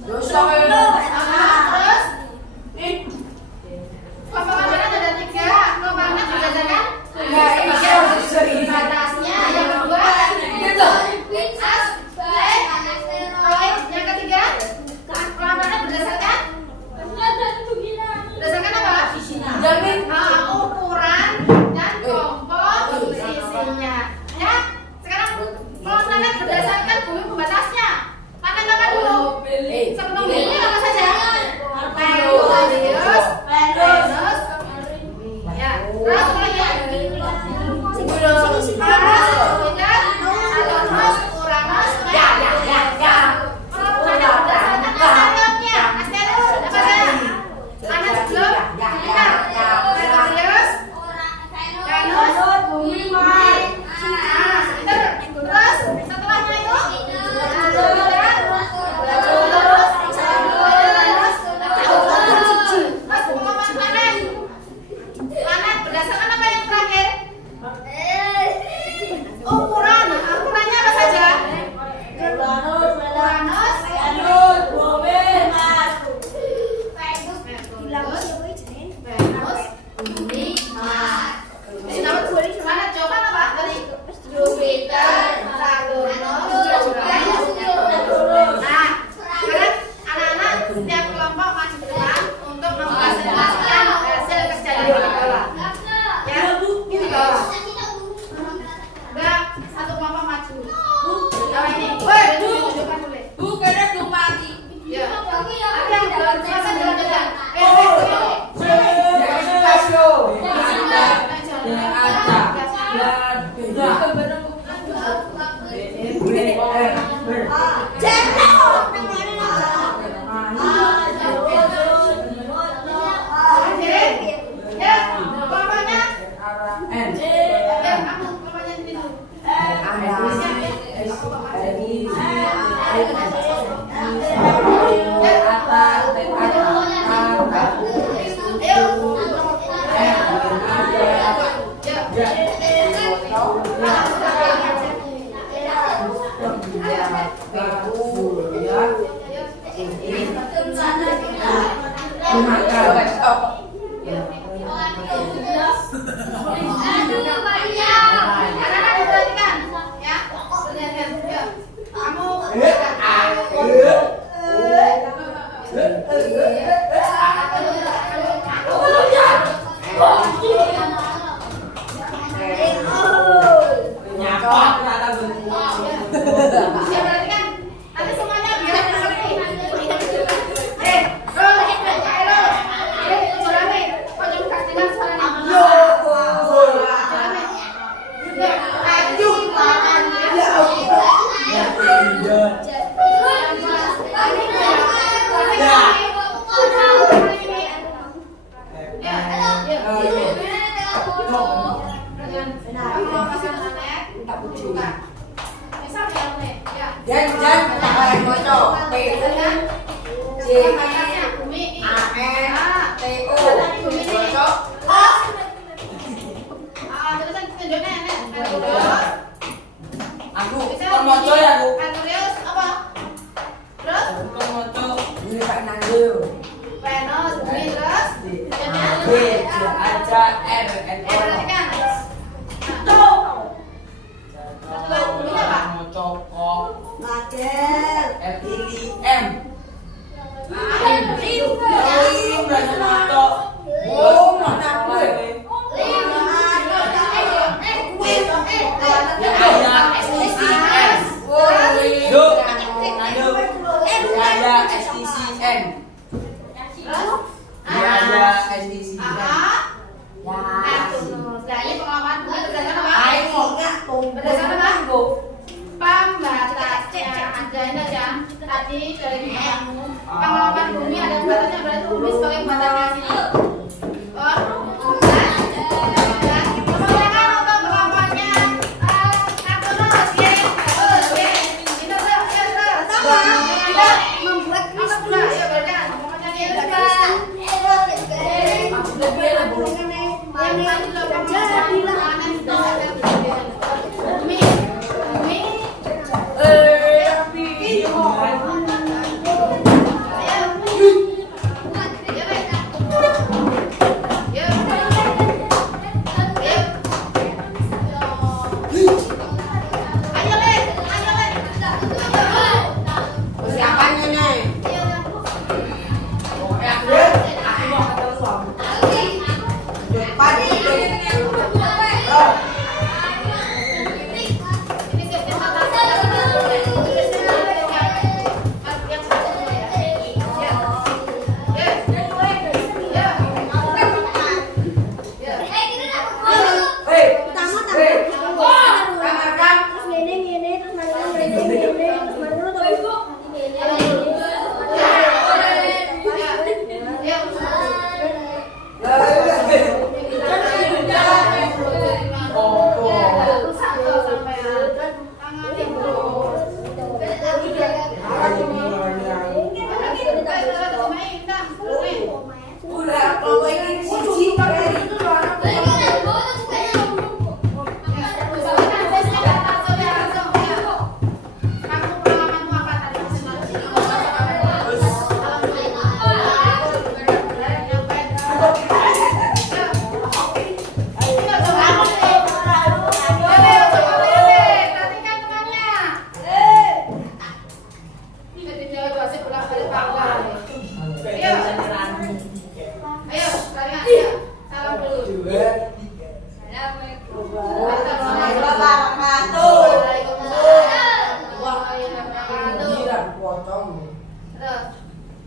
Dosa Terus kelompok panas ada 3. Kelompok panas berdasarkan batasnya. Yang kedua as, roid. Yang ketiga kelompok panas berdasarkan apa? Ukuran dan komposisinya. Ya, sekarang kelompok panas berdasarkan bumi pembatas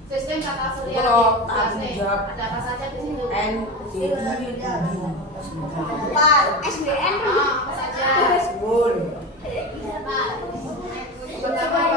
Sistem tata surya ada apa saja di situ? SBN apa saja? Pertama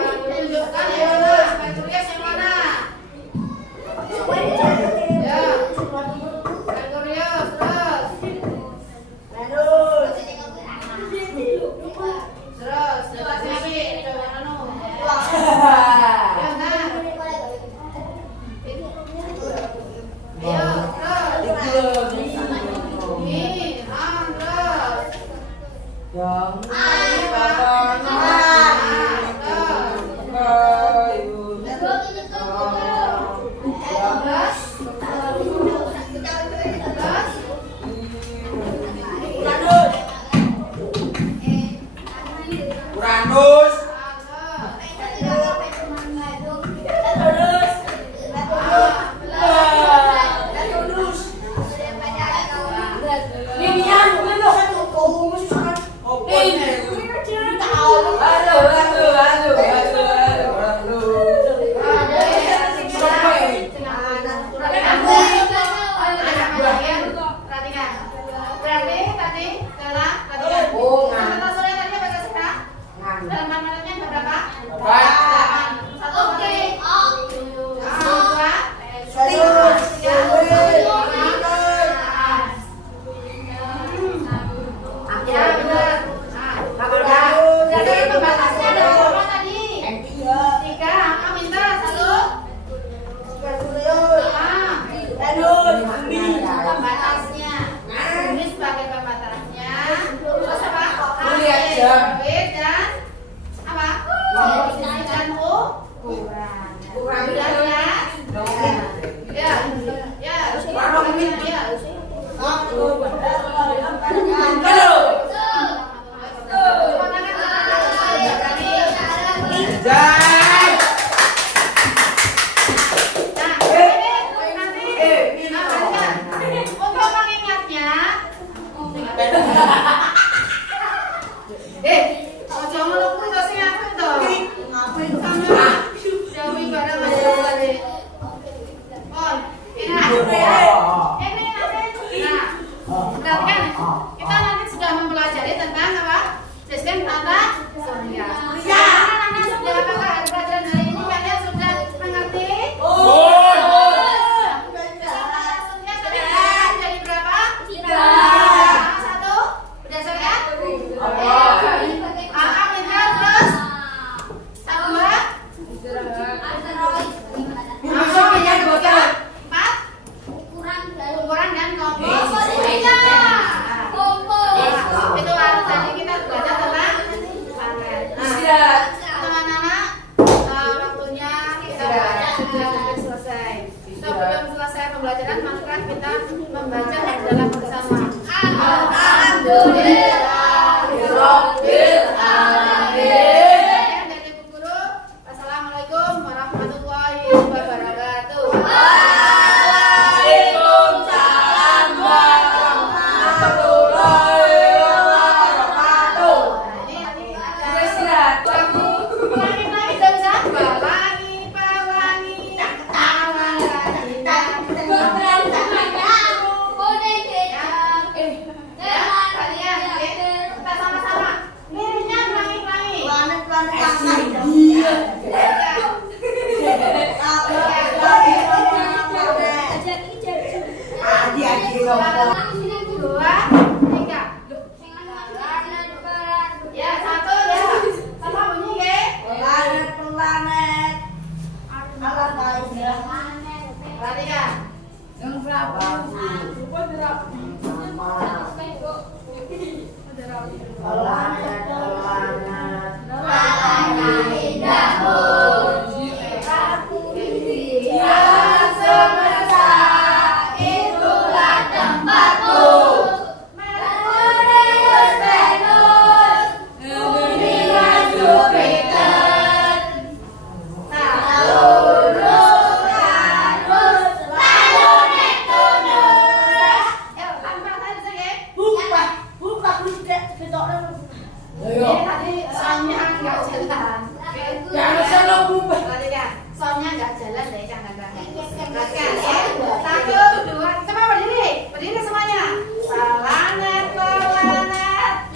berapa? Empat. 8. 1, oke. 2, ya benar. Jadi pembatasnya ada berapa tadi? 3. Angka minta 1. Pembatasnya. Ini sebagai pembatasnya. Terus apa? Lihat jam. Dan apa? Dan ukuran. Udah ya? Ya. Ya. Ya. Untuk mengingatnya, ojo ngono kuwi to sing aku to. Sama Dewi bareng Mas Dewi. Oh, ini nah, berarti kan kita nanti sudah mempelajari tentang apa? Sistem tata surya. Anak-anak sudah apa pelajaran hari ini kalian sudah mengerti? Jadi berapa? 1 berdasarkan angka minta terus 4 ukuran dan komposisinya. Itu harus tadi kita belajar tentang planet. Teman-teman, waktunya kita sudah selesai. Sebelum selesai pembelajaran, maka kita membaca dalam bersama. Alhamdulillahirabbil alamin. Dari Bu Guru, Assalamualaikum warahmatullahi wabarakatuh. Waalaikumsalam warahmatullahi wabarakatuh. Ini ada ulangi lagi sudah bisa? Pelangi, kita sama-sama. Miripnya pelangi-pelangi. Dua, tiga. Ya, 1 ya. Sama bunyi ya. Perhatikan. Ini tadi soalnya nggak jalan. Perhatikan, soalnya nggak jalan deh kadang-kadang. Perhatikan ya. 1, 2, coba berdiri semuanya. Planet.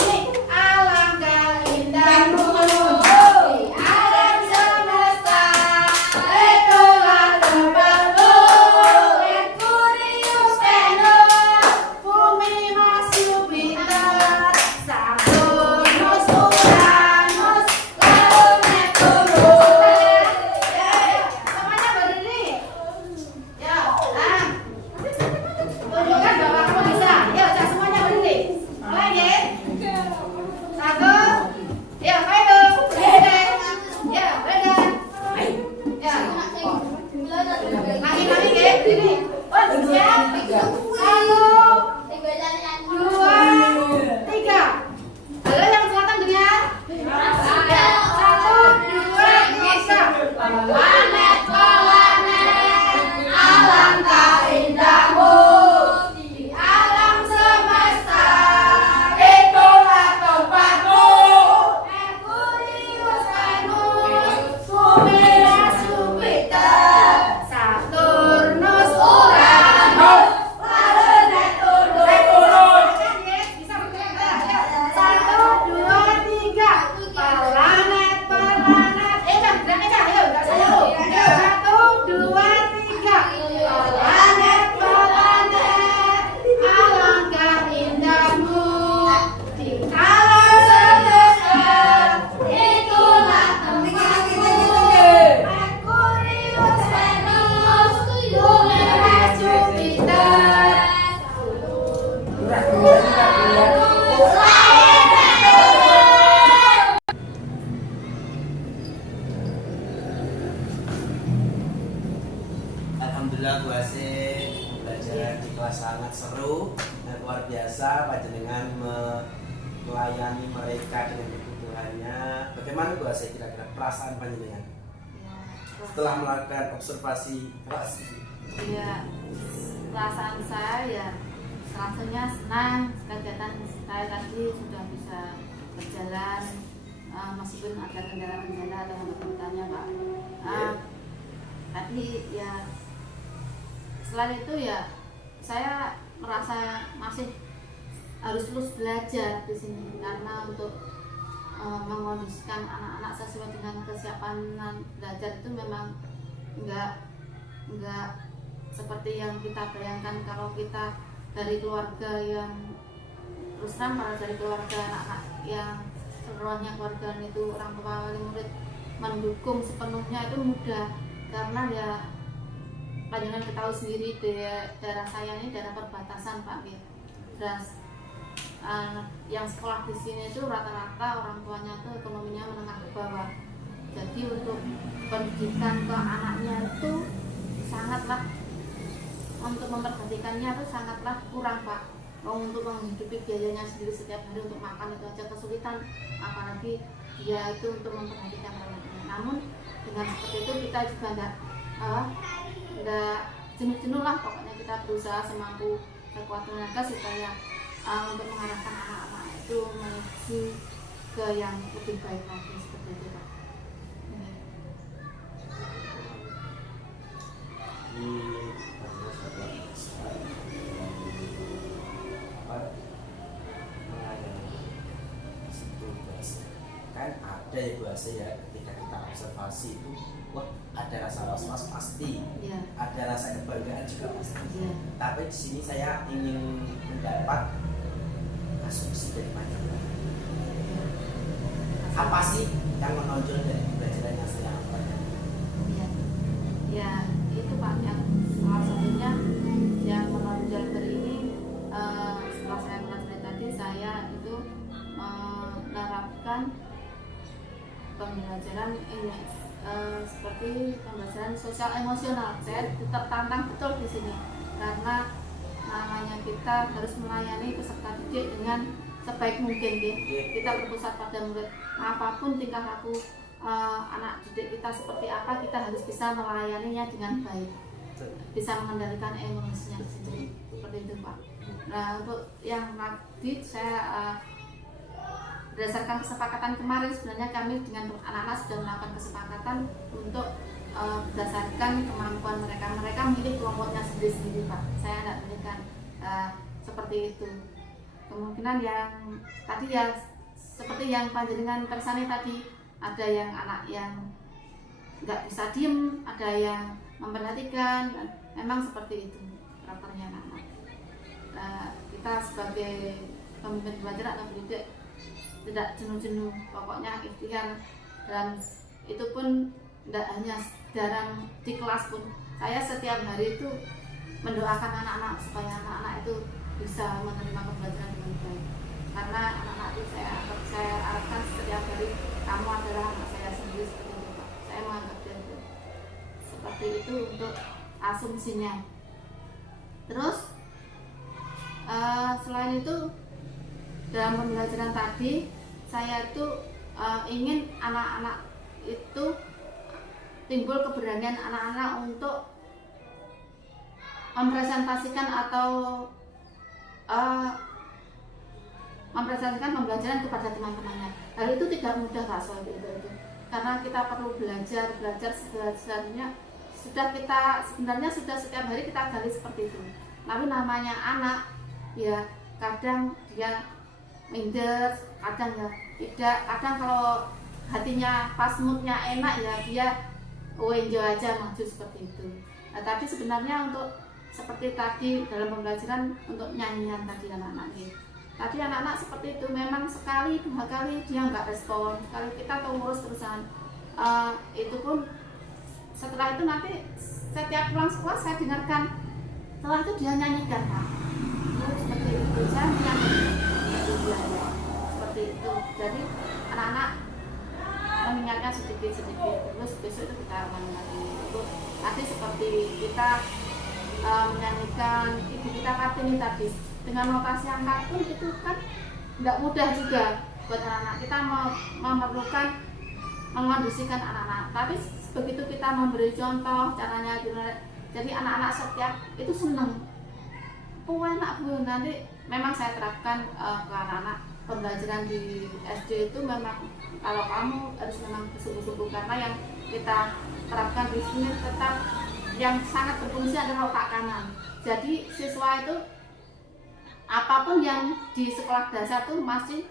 Ini alangkah indah bumi, alam semesta. Itulah tempatmu. Merkurius, Venus, bumi, Mars, Jupiter, Saturnus, Uranus, lalu Neptunus. Semuanya berdiri. Ya. Alhamdulillah Bu Asih, pembelajaran di kelas sangat seru dan luar biasa. Panjenengan melayani mereka dengan kebutuhannya. Bagaimana Bu Asih kira-kira perasaan panjenengan setelah melakukan observasi kelas ini? Ya, perasaan saya ya rasanya senang. Kegiatan saya tadi sudah bisa berjalan meskipun ada kendala-kendala dalam kegiatannya Pak. Tadi ya selain itu ya saya merasa masih harus terus belajar di sini karena untuk mengondisikan anak-anak sesuai dengan kesiapan belajar itu memang enggak seperti yang kita bayangkan. Kalau kita dari keluarga yang terus terang, kalau dari keluarga anak-anak yang seluruhnya keluarga itu orang tua wali murid mendukung sepenuhnya itu mudah, karena ya panjenengan ketahui sendiri daerah saya ini daerah perbatasan Pak. Dan yang sekolah di sini itu rata-rata orang tuanya itu ekonominya menengah ke bawah. Jadi untuk pendidikan ke anaknya itu sangatlah, untuk memperhatikannya itu sangatlah kurang Pak. Untuk menghidupi biayanya sendiri setiap hari untuk makan itu aja kesulitan, apalagi dia itu untuk memperhatikan anaknya. Namun dengan seperti itu kita juga enggak jenuh-jenuh lah, pokoknya kita berusaha semampu sekuat tenaga supaya untuk mengarahkan anak-anak itu menuju ke yang lebih baik lagi, seperti itu Pak. Kan ada ya Bu Asih ya, ketika kita observasi itu wah ada rasa was-was pasti, ada rasa kebanggaan juga pasti. Tapi di sini saya ingin mendapat asumsi dari panjenengan. Apa sih yang menonjol dari pembelajaran yang saya lakukan? Ya itu Pak, yang salah satunya yang menonjol dari ini setelah saya mempelajari tadi, saya itu menerapkan pembelajaran ini seperti pembelajaran sosial emosional. Saya tertantang betul di sini karena namanya kita harus melayani peserta didik dengan sebaik mungkin ya. Kita berpusat pada murid, apapun tingkah laku anak didik kita seperti apa, kita harus bisa melayaninya dengan baik, bisa mengendalikan emosinya sendiri, seperti itu Pak. Nah untuk yang tadi saya berdasarkan kesepakatan kemarin, sebenarnya kami dengan anak-anak sudah melakukan kesepakatan untuk berdasarkan kemampuan mereka milih kelompoknya sendiri-sendiri Pak. Saya tidak berikan seperti itu. Kemungkinan yang tadi ya seperti yang panjenengan persani tadi, ada yang anak yang nggak bisa diem, ada yang memperhatikan, memang seperti itu karakternya anak-anak. Kita sebagai pemimpin belajar atau pendidik tidak jenuh-jenuh, pokoknya ikhtiar. Dan itu pun tidak hanya jarang di kelas pun, saya setiap hari itu mendoakan anak-anak supaya anak-anak itu bisa menerima pembelajaran dengan baik. Karena anak-anak itu saya arahkan setiap hari, kamu adalah anak saya sendiri, seperti itu Pak. Saya menganggap dia itu seperti itu untuk asumsinya. Terus selain itu dalam pembelajaran tadi, saya itu ingin anak-anak itu timbul keberanian anak-anak untuk mempresentasikan atau mempresentasikan pembelajaran kepada teman-temannya. Hal itu tidak mudah Pak soal itu. Karena kita perlu belajar sebenarnya sudah setiap hari kita gali seperti itu. Tapi namanya anak ya kadang dia minder, kadang ya tidak, kadang kalau hatinya pas, moodnya enak ya dia enjoy aja maju seperti itu. Nah, tapi sebenarnya untuk seperti tadi dalam pembelajaran untuk nyanyian tadi anak-anak ini, tadi anak-anak seperti itu memang sekali dua kali dia nggak respon, kalau kita tahu ngurus terusan itu pun setelah itu nanti setiap pulang sekolah saya dengarkan, setelah itu dia nyanyikan Pak. Seperti itu saya menyanyikan seperti itu. Jadi anak-anak mengingatkan sedikit-sedikit, terus besok itu kita ulangi lagi. Itu tadi seperti kita menyanyikan Ibu Kita Kartini tadi dengan notasi angka pun itu kan nggak mudah juga buat anak-anak. Kita memerlukan mengondisikan anak-anak, tapi begitu kita memberi contoh caranya gimana, jadi anak-anak setiap itu seneng. Enak Bu, nanti memang saya terapkan ke anak-anak pembelajaran di SD itu memang kalau kamu harus memang sungguh-sungguh, karena yang kita terapkan di sini tetap yang sangat berfungsi adalah otak kanan. Jadi siswa itu apapun yang di sekolah dasar tuh masih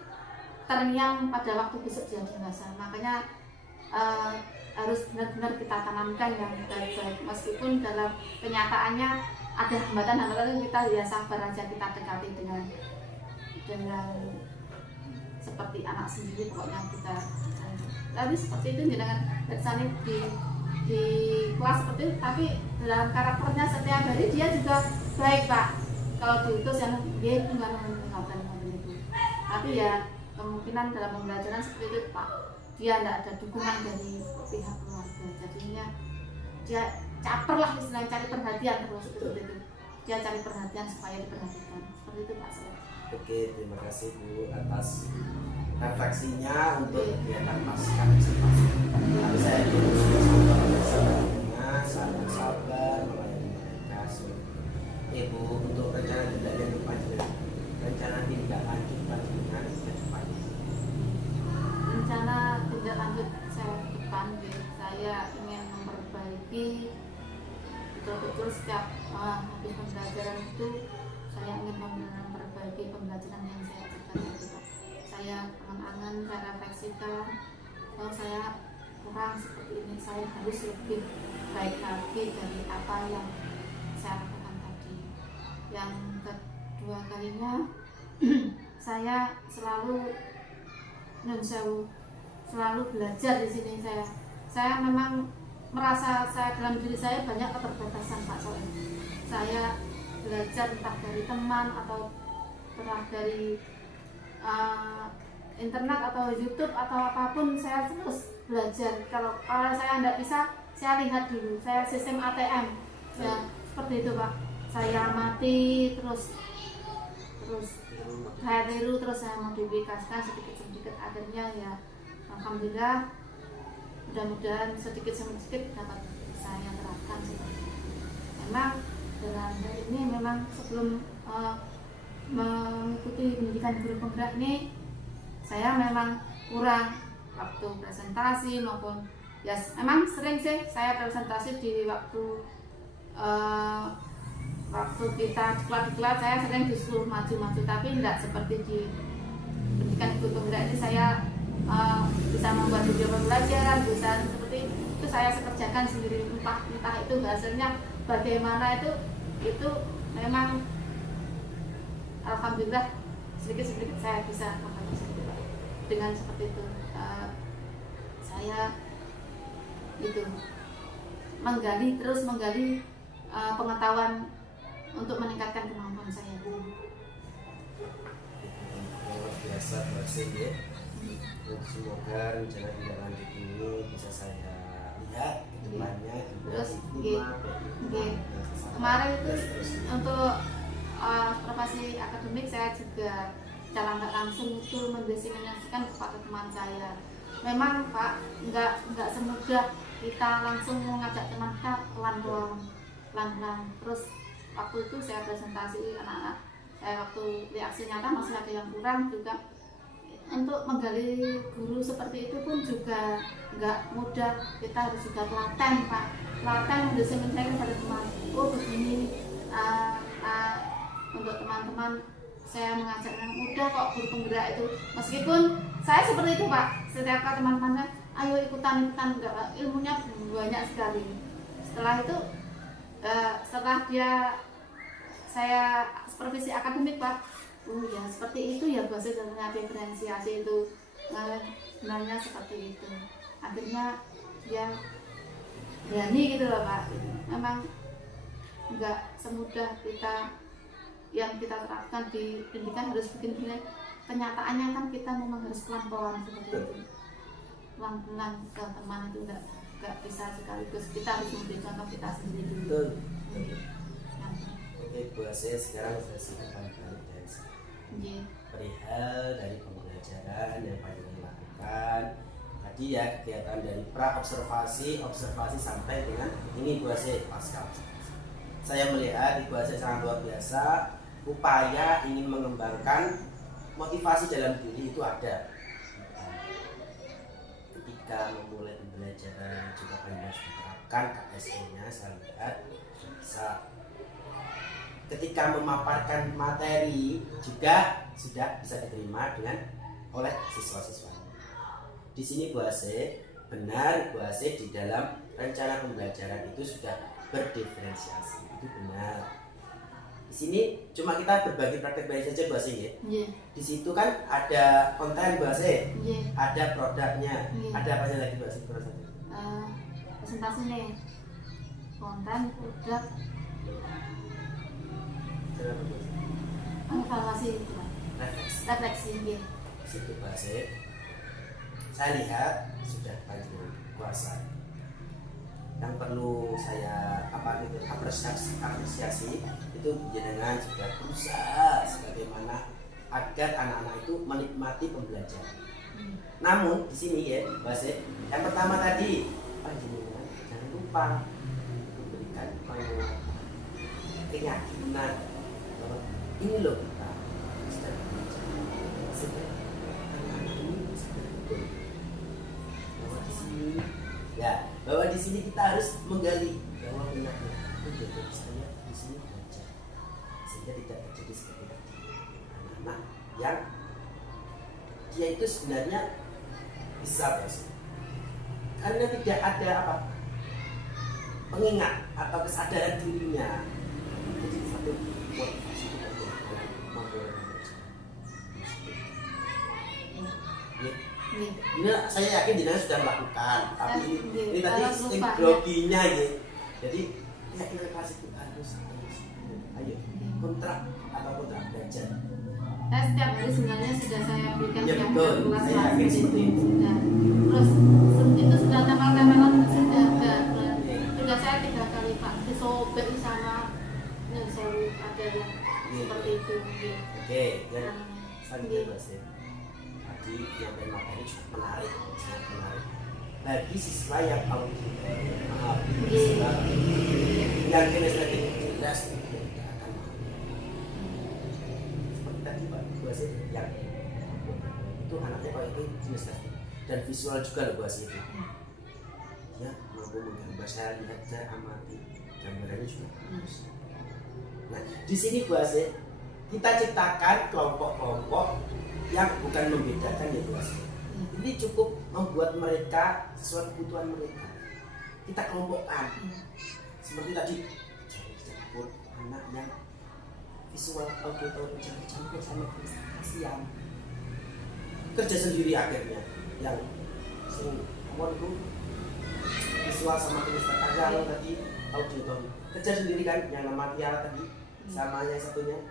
terngiang pada waktu besok dia dewasa. Makanya harus benar-benar kita tanamkan yang baik-baik, meskipun dalam kenyataannya ada hambatan-hambatan, kita ya sabar aja, kita dekati dengan seperti anak sendiri pokoknya kita. Tapi seperti itu jangan bersani di kelas seperti itu, tapi dalam karakternya setiap hari dia juga baik Pak. Kalau diutus yang dia itu nggak meninggalkan itu. Tapi ya kemungkinan dalam pembelajaran seperti itu Pak, dia tidak ada dukungan dari pihak keluarga, jadinya dia caper lah istilahnya, cari perhatian terus seperti itu. Dia cari perhatian supaya diperhatikan seperti itu Pak. Oke, terima kasih Bu atas refleksinya untuk kegiatan pasca observasi. Tapi saya juga sangat sabar melayani mereka. Ibu untuk rencana tindak lanjut panjenengan, rencana tindak lanjut panjenengan ke depannya. Rencana tindak lanjut saya ke depan, saya ingin memperbaiki betul-betul setiap habis pembelajaran itu saya ingin memperbaiki pembelajaran yang saya ajarkan itu Pak. Saya angan-angan, saya refleksikan, kalau saya kurang seperti ini, saya harus lebih baik lagi dari apa yang saya lakukan tadi. Yang kedua kalinya saya selalu selalu belajar di sini. Saya memang merasa saya dalam diri saya banyak keterbatasan Pak Soe. Saya belajar entah dari teman atau entah dari internet atau YouTube atau apapun, saya terus belajar. Kalau saya tidak bisa, saya lihat dulu. Saya sistem ATM ya seperti itu Pak. Saya amati terus saya tiru, terus saya modifikasikan sedikit-sedikit, akhirnya ya alhamdulillah mudah-mudahan sedikit-sedikit dapat saya terapkan seperti itu. Memang dalam hal ini memang sebelum mengikuti pendidikan guru penggerak ini saya memang kurang waktu presentasi maupun ya memang sering sih saya presentasi di waktu kita diklat saya sering justru maju-maju, tapi tidak seperti di pendidikan guru penggerak ini saya bisa membuat video pembelajaran, bisa seperti itu saya kerjakan sendiri, entah itu hasilnya bagaimana, itu memang alhamdulillah sedikit-sedikit saya bisa dengan seperti itu. Saya itu terus menggali pengetahuan untuk meningkatkan kemampuan saya. Luar biasa bersih ya. Semoga rencana tindak lanjut ini bisa saya lihat ke depannya juga. Terus kemarin itu untuk observasi akademik saya juga secara nggak langsung itu mendesimasikan kepada teman saya. Memang Pak, nggak semudah kita langsung mengajak teman kita pelan-pelan. Terus waktu itu saya presentasi anak-anak, saya waktu reaksi nyata masih ada yang kurang juga. Untuk menggali guru seperti itu pun juga nggak mudah, kita harus juga telaten Pak, telaten mendesimasikan pada teman. Oh begini, untuk teman-teman saya mengajak yang mudah kok guru penggerak itu, meskipun saya seperti itu Pak, setiap kali teman-teman ayo ikutan enggak, ilmunya banyak sekali. Setelah itu setelah saya supervisi akademik Pak, ya seperti itu ya bahasanya diferensiasi itu sebenarnya seperti itu. Akhirnya dia berani gitu loh Pak. Memang nggak semudah yang kita terapkan di pendidikan, harus bikin kenyataannya kan kita memang harus pelan-pelan seperti itu, pelan-pelan ke teman itu nggak bisa sekaligus, kita harus memberi contoh kita sendiri dulu. Oke, Bu Ase, sekarang sesi balik guys. Nggih. Perihal dari pembelajaran yang panjenengan lakukan tadi ya, kegiatan dari pra observasi sampai dengan ini Bu Ase pasca observasi. Saya melihat Ibu Ase sangat luar biasa, upaya ingin mengembangkan motivasi dalam diri itu ada. Ketika memulai pembelajaran juga panjenengan sudah terapkan KSE-nya, saya lihat bisa. Ketika memaparkan materi juga sudah bisa diterima oleh siswa-siswa. Di sini Bu Ase, benar Bu Ase di dalam rencana pembelajaran itu sudah berdiferensiasi, itu benar. Di sini cuma kita berbagi praktek baik saja Bu Ase ya. Nggih. Di situ kan ada konten Bu Ase, Nggih. ada produknya, Iya. ada apa lagi Bu Ase? Presentasi nih. Konten, produk, evaluasi itu Pak. Refleksi nggih. Situ Bu Ase, saya lihat sudah panjang kuasa. Yang perlu saya apresiasi itu jenengan sudah berusaha sebagaimana agar anak-anak itu menikmati pembelajaran. Namun di sini ya, Bu Ase, yang pertama tadi panjenengan jangan lupa memberikan keyakinan bahwa ini loh kita sedang belajar. Sehingga anak-anak ini sadar betul bahwa di sini bahwa di sini kita harus menggali bahwa benarnya jadi saya di sini belajar, sehingga tidak terjadi seperti tadi anak-anak yang dia itu sebenarnya bisa bos karena tidak ada apa pengingat atau kesadaran dirinya. Jadi satu motivasi kita untuk memulai belajar. Ini saya yakin jenengan sudah melakukan, tapi ini tadi sistem groginya ya. Jadi keyakinan kelas itu harus ayo kontrak atau kontrak belajar. Setiap hari sebenarnya sudah saya berikan Ya, jam betul. kelas Saya kelas yakin itu seperti itu. sudah. Terus itu sudah tempel-tempelan sudah sudah saya 3 kali Pak disobek sama selalu ada yang seperti itu. Nggih. Oke, dan Nggih. selanjutnya Mas ya. Tadi yang materi cukup menarik, sangat menarik. Bagi siswa yang maaf, siswa yang kinestetik jelas tidak akan mampu. Seperti tadi Pak Bu Ase yang itu anaknya kalau itu kinestetik dan visual juga loh Bu Ase itu. Ya mampu menggambar, saya lihat saya amati gambarannya juga bagus. Nah di sini Bu Ase kita ciptakan kelompok-kelompok yang bukan membedakan ya Bu Ase. Ini cukup membuat mereka sesuai kebutuhan mereka. Kita kelompokkan. Seperti tadi campur anak yang visual audio campur sama kasihan. Kerja sendiri akhirnya yang sing itu visual sama kinesthesia kalau tadi audio kerja sendiri kan yang nama Tiara tadi sama yang satunya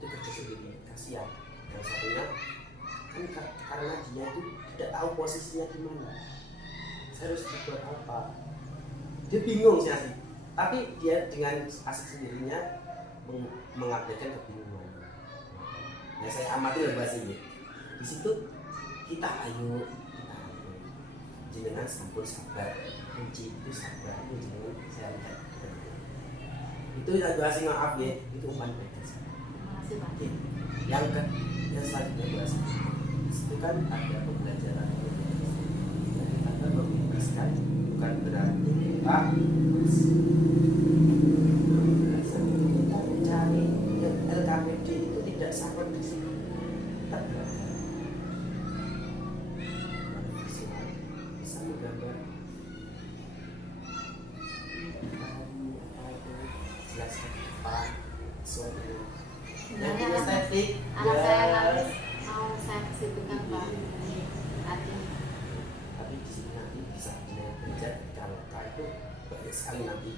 itu kerja sendiri kasihan. Yang satunya kan karena dia itu tidak tahu posisinya di mana, saya harus berbuat apa, dia bingung sih asli. Tapi dia dengan asik sendirinya mengabaikan kebingungan. Nah saya amati loh bahasanya. Di situ kita ayo jenengan sampun sabar, kunci itu sabar, itu jenengan saya lihat. Itu yang bahasa maaf ya, itu umpan baik. Yang selanjutnya bahasa itu kan ada pembelajaran jadi kita membebaskan bukan berarti kita mencari LKPD itu tidak sampai di sini kita belajar bisa menggambar jelaskan depan suatu yang estetik anak saya nanti mau saya kesibukan Pak tadi. Tapi di sini nanti bisa belajar kalau itu banyak sekali nanti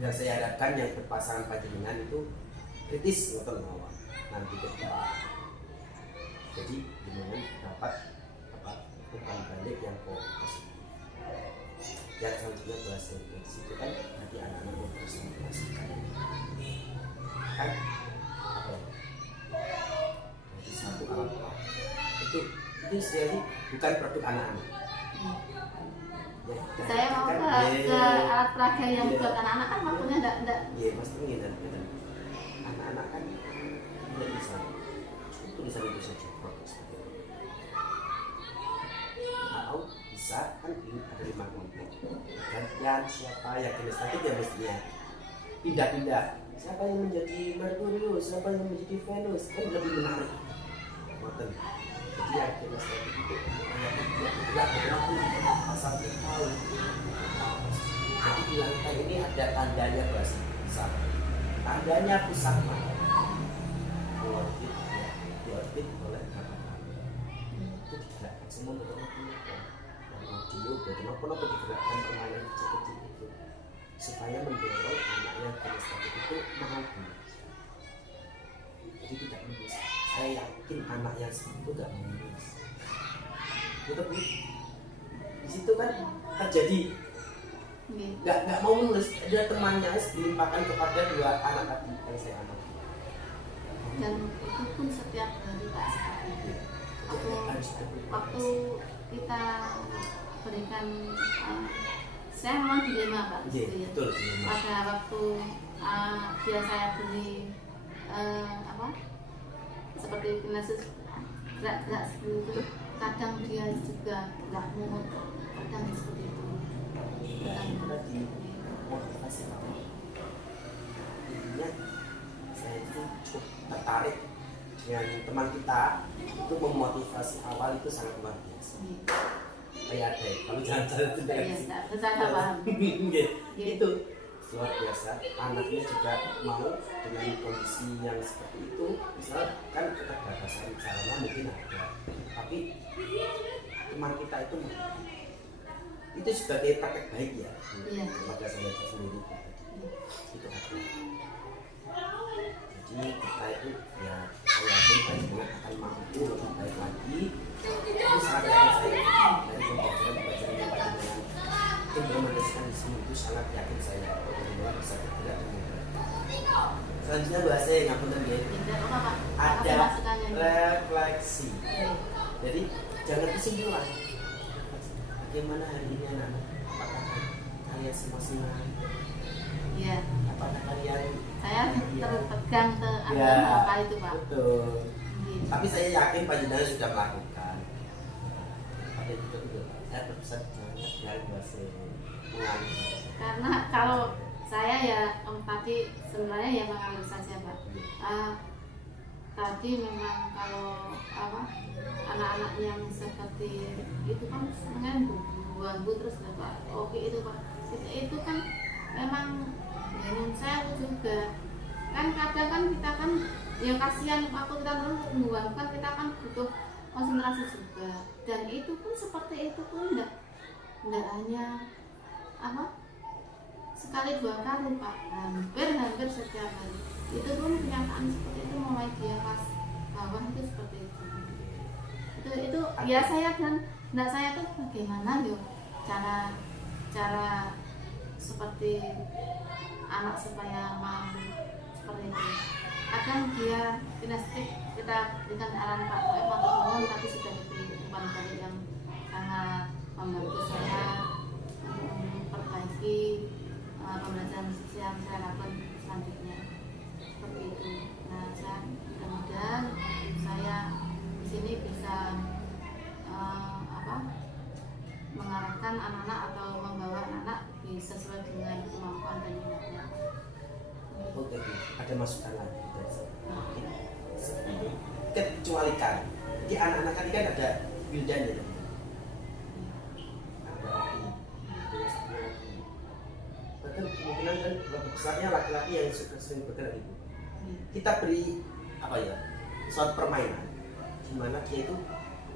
yang saya harapkan yang berpasangan panjenengan itu kritis ngoten mawon nanti ke depan. Jadi jenengan dapat umpan balik yang positif. Yang selanjutnya bahasa di situ kan nanti anak-anak mempresentasikan kan apa ya? Jadi satu alat itu istilahnya bukan produk anak-anak. Ya, Saya mau kan, ke alat peraga yang buat anak-anak kan waktunya enggak. Iya, pasti gitu. Anak-anak kan tidak bisa cukup tulisan itu saja produk seperti itu. Atau bisa kan ini ada 5 kelompok. Gantian siapa yang kinestetik ya mestinya pindah-pindah. Siapa yang menjadi Merkurius, siapa yang menjadi Venus, kan lebih menarik. Ngoten. Jadi yang kinestetik itu pasal tahun. Jadi di lantai ini ada tandanya besar. Tandanya pusaka. Diorbit oleh matahari. Itu digerakkan semua untuk audio, bagaimana digerakkan permainan kecil itu supaya mendorong anak yang kinestetik itu mau belajar. Jadi tidak menulis. Saya yakin anak yang seperti itu tidak menulis. Tetapi di situ kan terjadi nggak mau menulis. Ada temannya dilimpahkan kepada 2 anak tadi yang saya amati. Dan itu pun setiap hari Pak sekali. Waktu kita berikan saya memang dilema Pak. Iya, betul. Pada waktu dia saya beri seperti kinesis gerak-gerak seperti itu, kadang dia juga nggak mau, kadang seperti itu. Tadi motivasi intinya saya itu cukup tertarik dengan teman kita itu memotivasi awal itu sangat luar biasa. Kayak ada kalau jalan-jalan itu Saya paham. itu luar biasa. Anaknya juga mau dengan kondisi yang seperti itu. Misal kan keterbatasan sarana mungkin ada, tapi teman kita itu itu sebagai praktek baik ya. Kepada saya sendiri itu ada. Jadi kita itu ya saya yakin banyak akan mampu lebih baik lagi. Itu sangat yakin saya dari pembelajaran yang pada dengan implementasikan di sini itu sangat yakin saya bagaimana bisa bergerak dengan baik. Selanjutnya bahasa yang ngapunten ya. Ada refleksi. Jadi jangan kesimpulan. Bagaimana hari ini anak-anak? Apakah kalian semua senang? Iya. Apakah kalian? Saya terpegang ke apa itu Pak. Betul. Tapi saya yakin panjenengan sudah melakukan. Tapi itu saya berpesan jangan bahasa mengalami. Karena kalau saya ya tadi sebenarnya ya mengalir saja Pak. Tadi memang kalau anak-anak yang seperti itu kan mengganggu terus Pak. Oke itu Pak. Itu kan memang dengan saya juga kan kadang kan kita kan ya kasihan waktu kita mengganggu kan kita kan butuh konsentrasi juga, dan itu pun seperti itu pun enggak hanya sekali 2 kali Pak, hampir setiap hari. Itu pun kenyataan seperti itu mulai dia pas bawah itu seperti itu ya. Saya dan saya tuh bagaimana yuk cara seperti anak supaya mau seperti itu. Kadang dia kinestetik kita berikan arahan Pak Pak tapi sudah diberi umpan balik yang sangat membantu saya untuk memperbaiki pembelajaran yang saya lakukan selanjutnya seperti itu. Nah, mudah-mudahan saya di sini bisa mengarahkan anak-anak atau membawa anak-anak sesuai dengan kemampuan dan minatnya. Oke, ada masukan lagi dari saya. Mungkin sebelum kecualikan. Jadi anak-anak tadi kan ada Wildan ya. Ada Oki, ada lagi. Bahkan kemungkinan kan lebih besarnya laki-laki yang sering bergerak itu. Kita beri suatu permainan di mana dia itu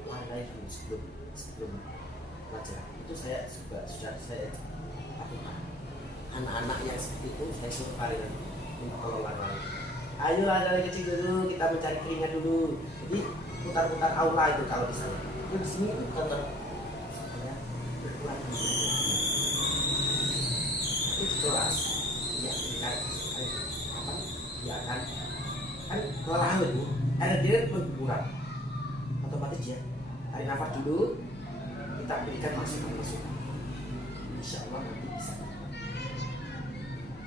warnai dulu sebelum pelajaran. Itu saya sudah saya lakukan. Anak-anak yang seperti itu saya suruh kalian untuk kelola. Ayo ada kecil dulu, kita mencari keringat dulu. Jadi putar-putar aula itu kalau di sana. Itu di sini itu kantor supaya berkurang. Itu kelas ya kita ya kelelahan Bu, energi berkurang, otomatis ya. Tarik nafas dulu, kita berikan masukan. Insya Allah nanti bisa.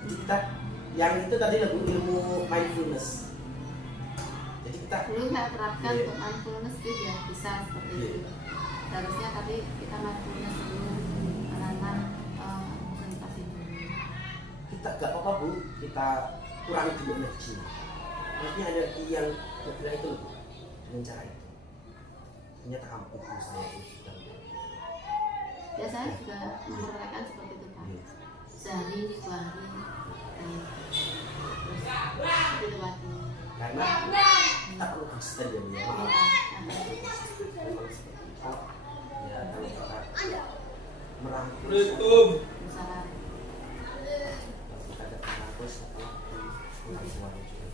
Jadi kita yang itu tadi lagu ilmu mindfulness. Jadi kita dulu saya terapkan untuk mindfulness itu ya bisa seperti itu. Harusnya tadi kita mindfulness dulu karena konsentrasi dulu. kita gak apa-apa Bu, kita kurangi dulu energinya. Artinya energi yang bergerak itu Bu, dengan cara itu. Ternyata ampuh Bu, saya itu sudah. Ya saya juga mempraktekkan seperti itu Pak. Sehari, 2 hari, terus itu lagi. Karena kita perlu konsisten ya Bu ya. Maaf. Ya kalau kita merangkul Usaha. kita ada merangkul setelah pulang suara juga.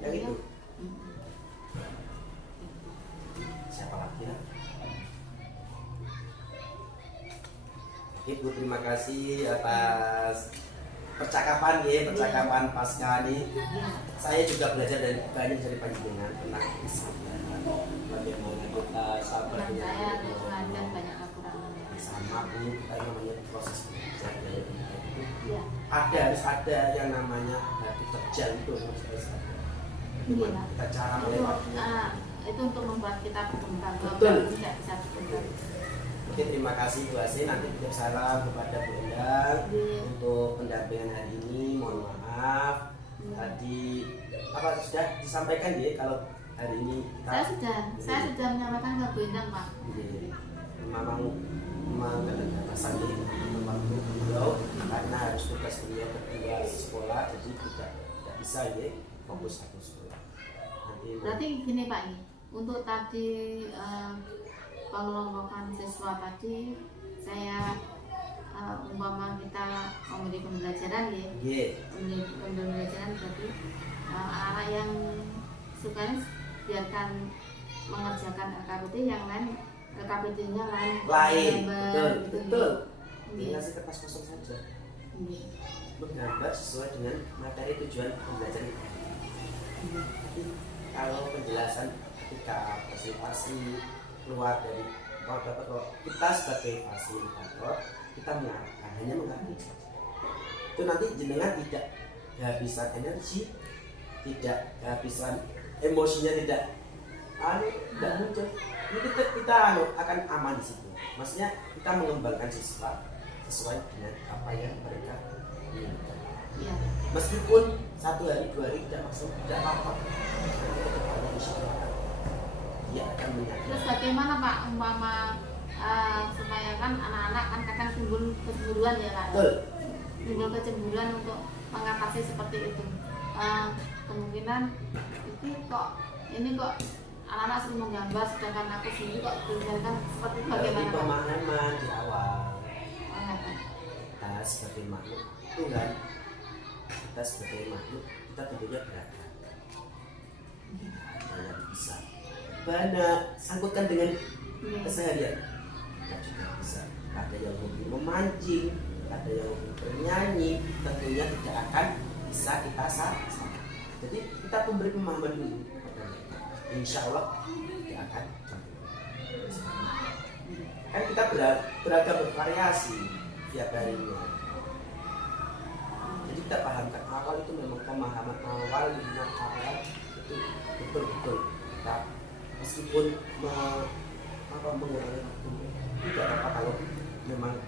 Yang itu siapa lagi ya? Ibu terima kasih atas percakapan pasca ini. Saya juga belajar banyak dari panjenengan tentang bagaimana kita sabar Dan dengan saya belajar banyak kekurangan. sama Bu, kita namanya proses belajar dari itu. Iya. Harus ada yang namanya hati terjal itu harus ada. Gimana kita cara melewatinya. Itu untuk membuat kita berkembang. Betul. Tidak bisa berkembang. Oke, terima kasih Bu Asin. Nanti titip salam kepada Bu Endang untuk pendampingan hari ini. Mohon maaf tadi apa sudah disampaikan ya kalau hari ini kita Saya sudah menyampaikan ke Bu Endang Pak. memang keterbatasan di waktu beliau karena harus tugas beliau kedua sekolah, jadi tidak bisa ya fokus satu sekolah. Berarti gini Pak ini untuk tadi pengelompokan siswa tadi saya umpama kita memberi pembelajaran ya, memberi pembelajaran berarti anak yang sukanya biarkan mengerjakan LKPT, yang lain LKPT-nya lain betul. Ngasih kertas kosong saja, menggambar sesuai dengan materi tujuan pembelajaran itu. Kalau penjelasan ketika presentasi keluar dari kalau kita sebagai fasilitator kita mengarahkan, hanya mengarahkan itu nanti jenengan tidak kehabisan energi, tidak kehabisan emosinya, tidak muncul. Ini kita akan aman di situ. Maksudnya kita mengembangkan siswa sesuai dengan apa yang mereka inginkan. Ya. Meskipun 1 hari 2 hari tidak maksud tidak apa-apa. Dia akan menyadari. Terus bagaimana Pak umpama supaya kan anak-anak kan kadang timbul kecemburuan ya Pak. Betul. Timbul kecemburuan untuk mengatasi seperti itu. Kemungkinan ini kok anak-anak sering menggambar sedangkan aku sendiri kok tinggalkan seperti itu, bagaimana Pak? Pemahaman di awal. Kita sebagai makhluk Tuhan, kita sebagai makhluk kita tentunya beragam. Ada yang bisa banyak sangkutkan dengan keseharian, kita juga bisa. Ada yang hobi memancing, ada yang hobi bernyanyi, tentunya tidak akan bisa kita sama. Jadi kita memberi pemahaman dulu. Insya Allah tidak akan kan kita beragam bervariasi tiap harinya. Jadi kita pahamkan awal itu memang pemahaman awal lima awal itu betul-betul kita meskipun mengurangi waktu tidak apa kalau memang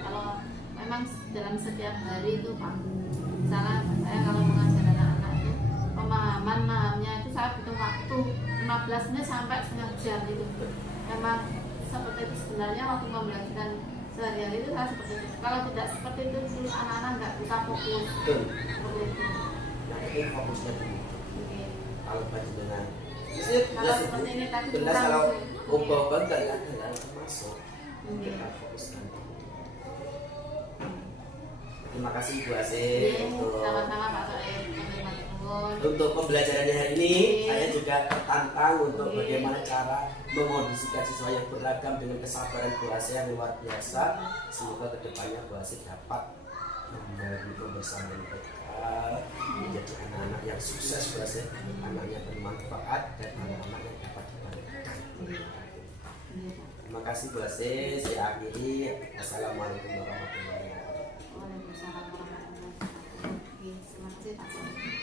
kalau memang dalam setiap hari itu Pak, misalnya saya kalau mengajar anak-anak itu pemahamannya itu saya butuh waktu 15 menit sampai setengah jam itu. Memang seperti itu sebenarnya waktu pembelajaran sehari-hari itu saya seperti itu. Kalau tidak seperti itu anak-anak nggak bisa fokus. betul. Seperti itu. Yang penting fokusnya dulu. Oke. Kalau baju dengan Kalau seperti ini tadi jelas kurang kalau sih. ubah-ubah nggak termasuk. Oke. Kita fokuskan. Terima kasih Bu Ase Sama-sama Pak Soeb. untuk pembelajarannya hari ini. Saya juga tertantang untuk bagaimana cara mengondisikan siswa yang beragam dengan kesabaran Bu Asih yang luar biasa. Semoga kedepannya Bu Asih dapat memberi pembersamaan mereka menjadi anak-anak yang sukses Bu Asih, anak yang bermanfaat dan anak-anak yang dapat dibanggakan. Terima kasih Bu Asih. Saya akhiri. Assalamualaikum warahmatullahi wabarakatuh. Waalaikumsalam warahmatullahi wabarakatuh. Oke, terima kasih Pak.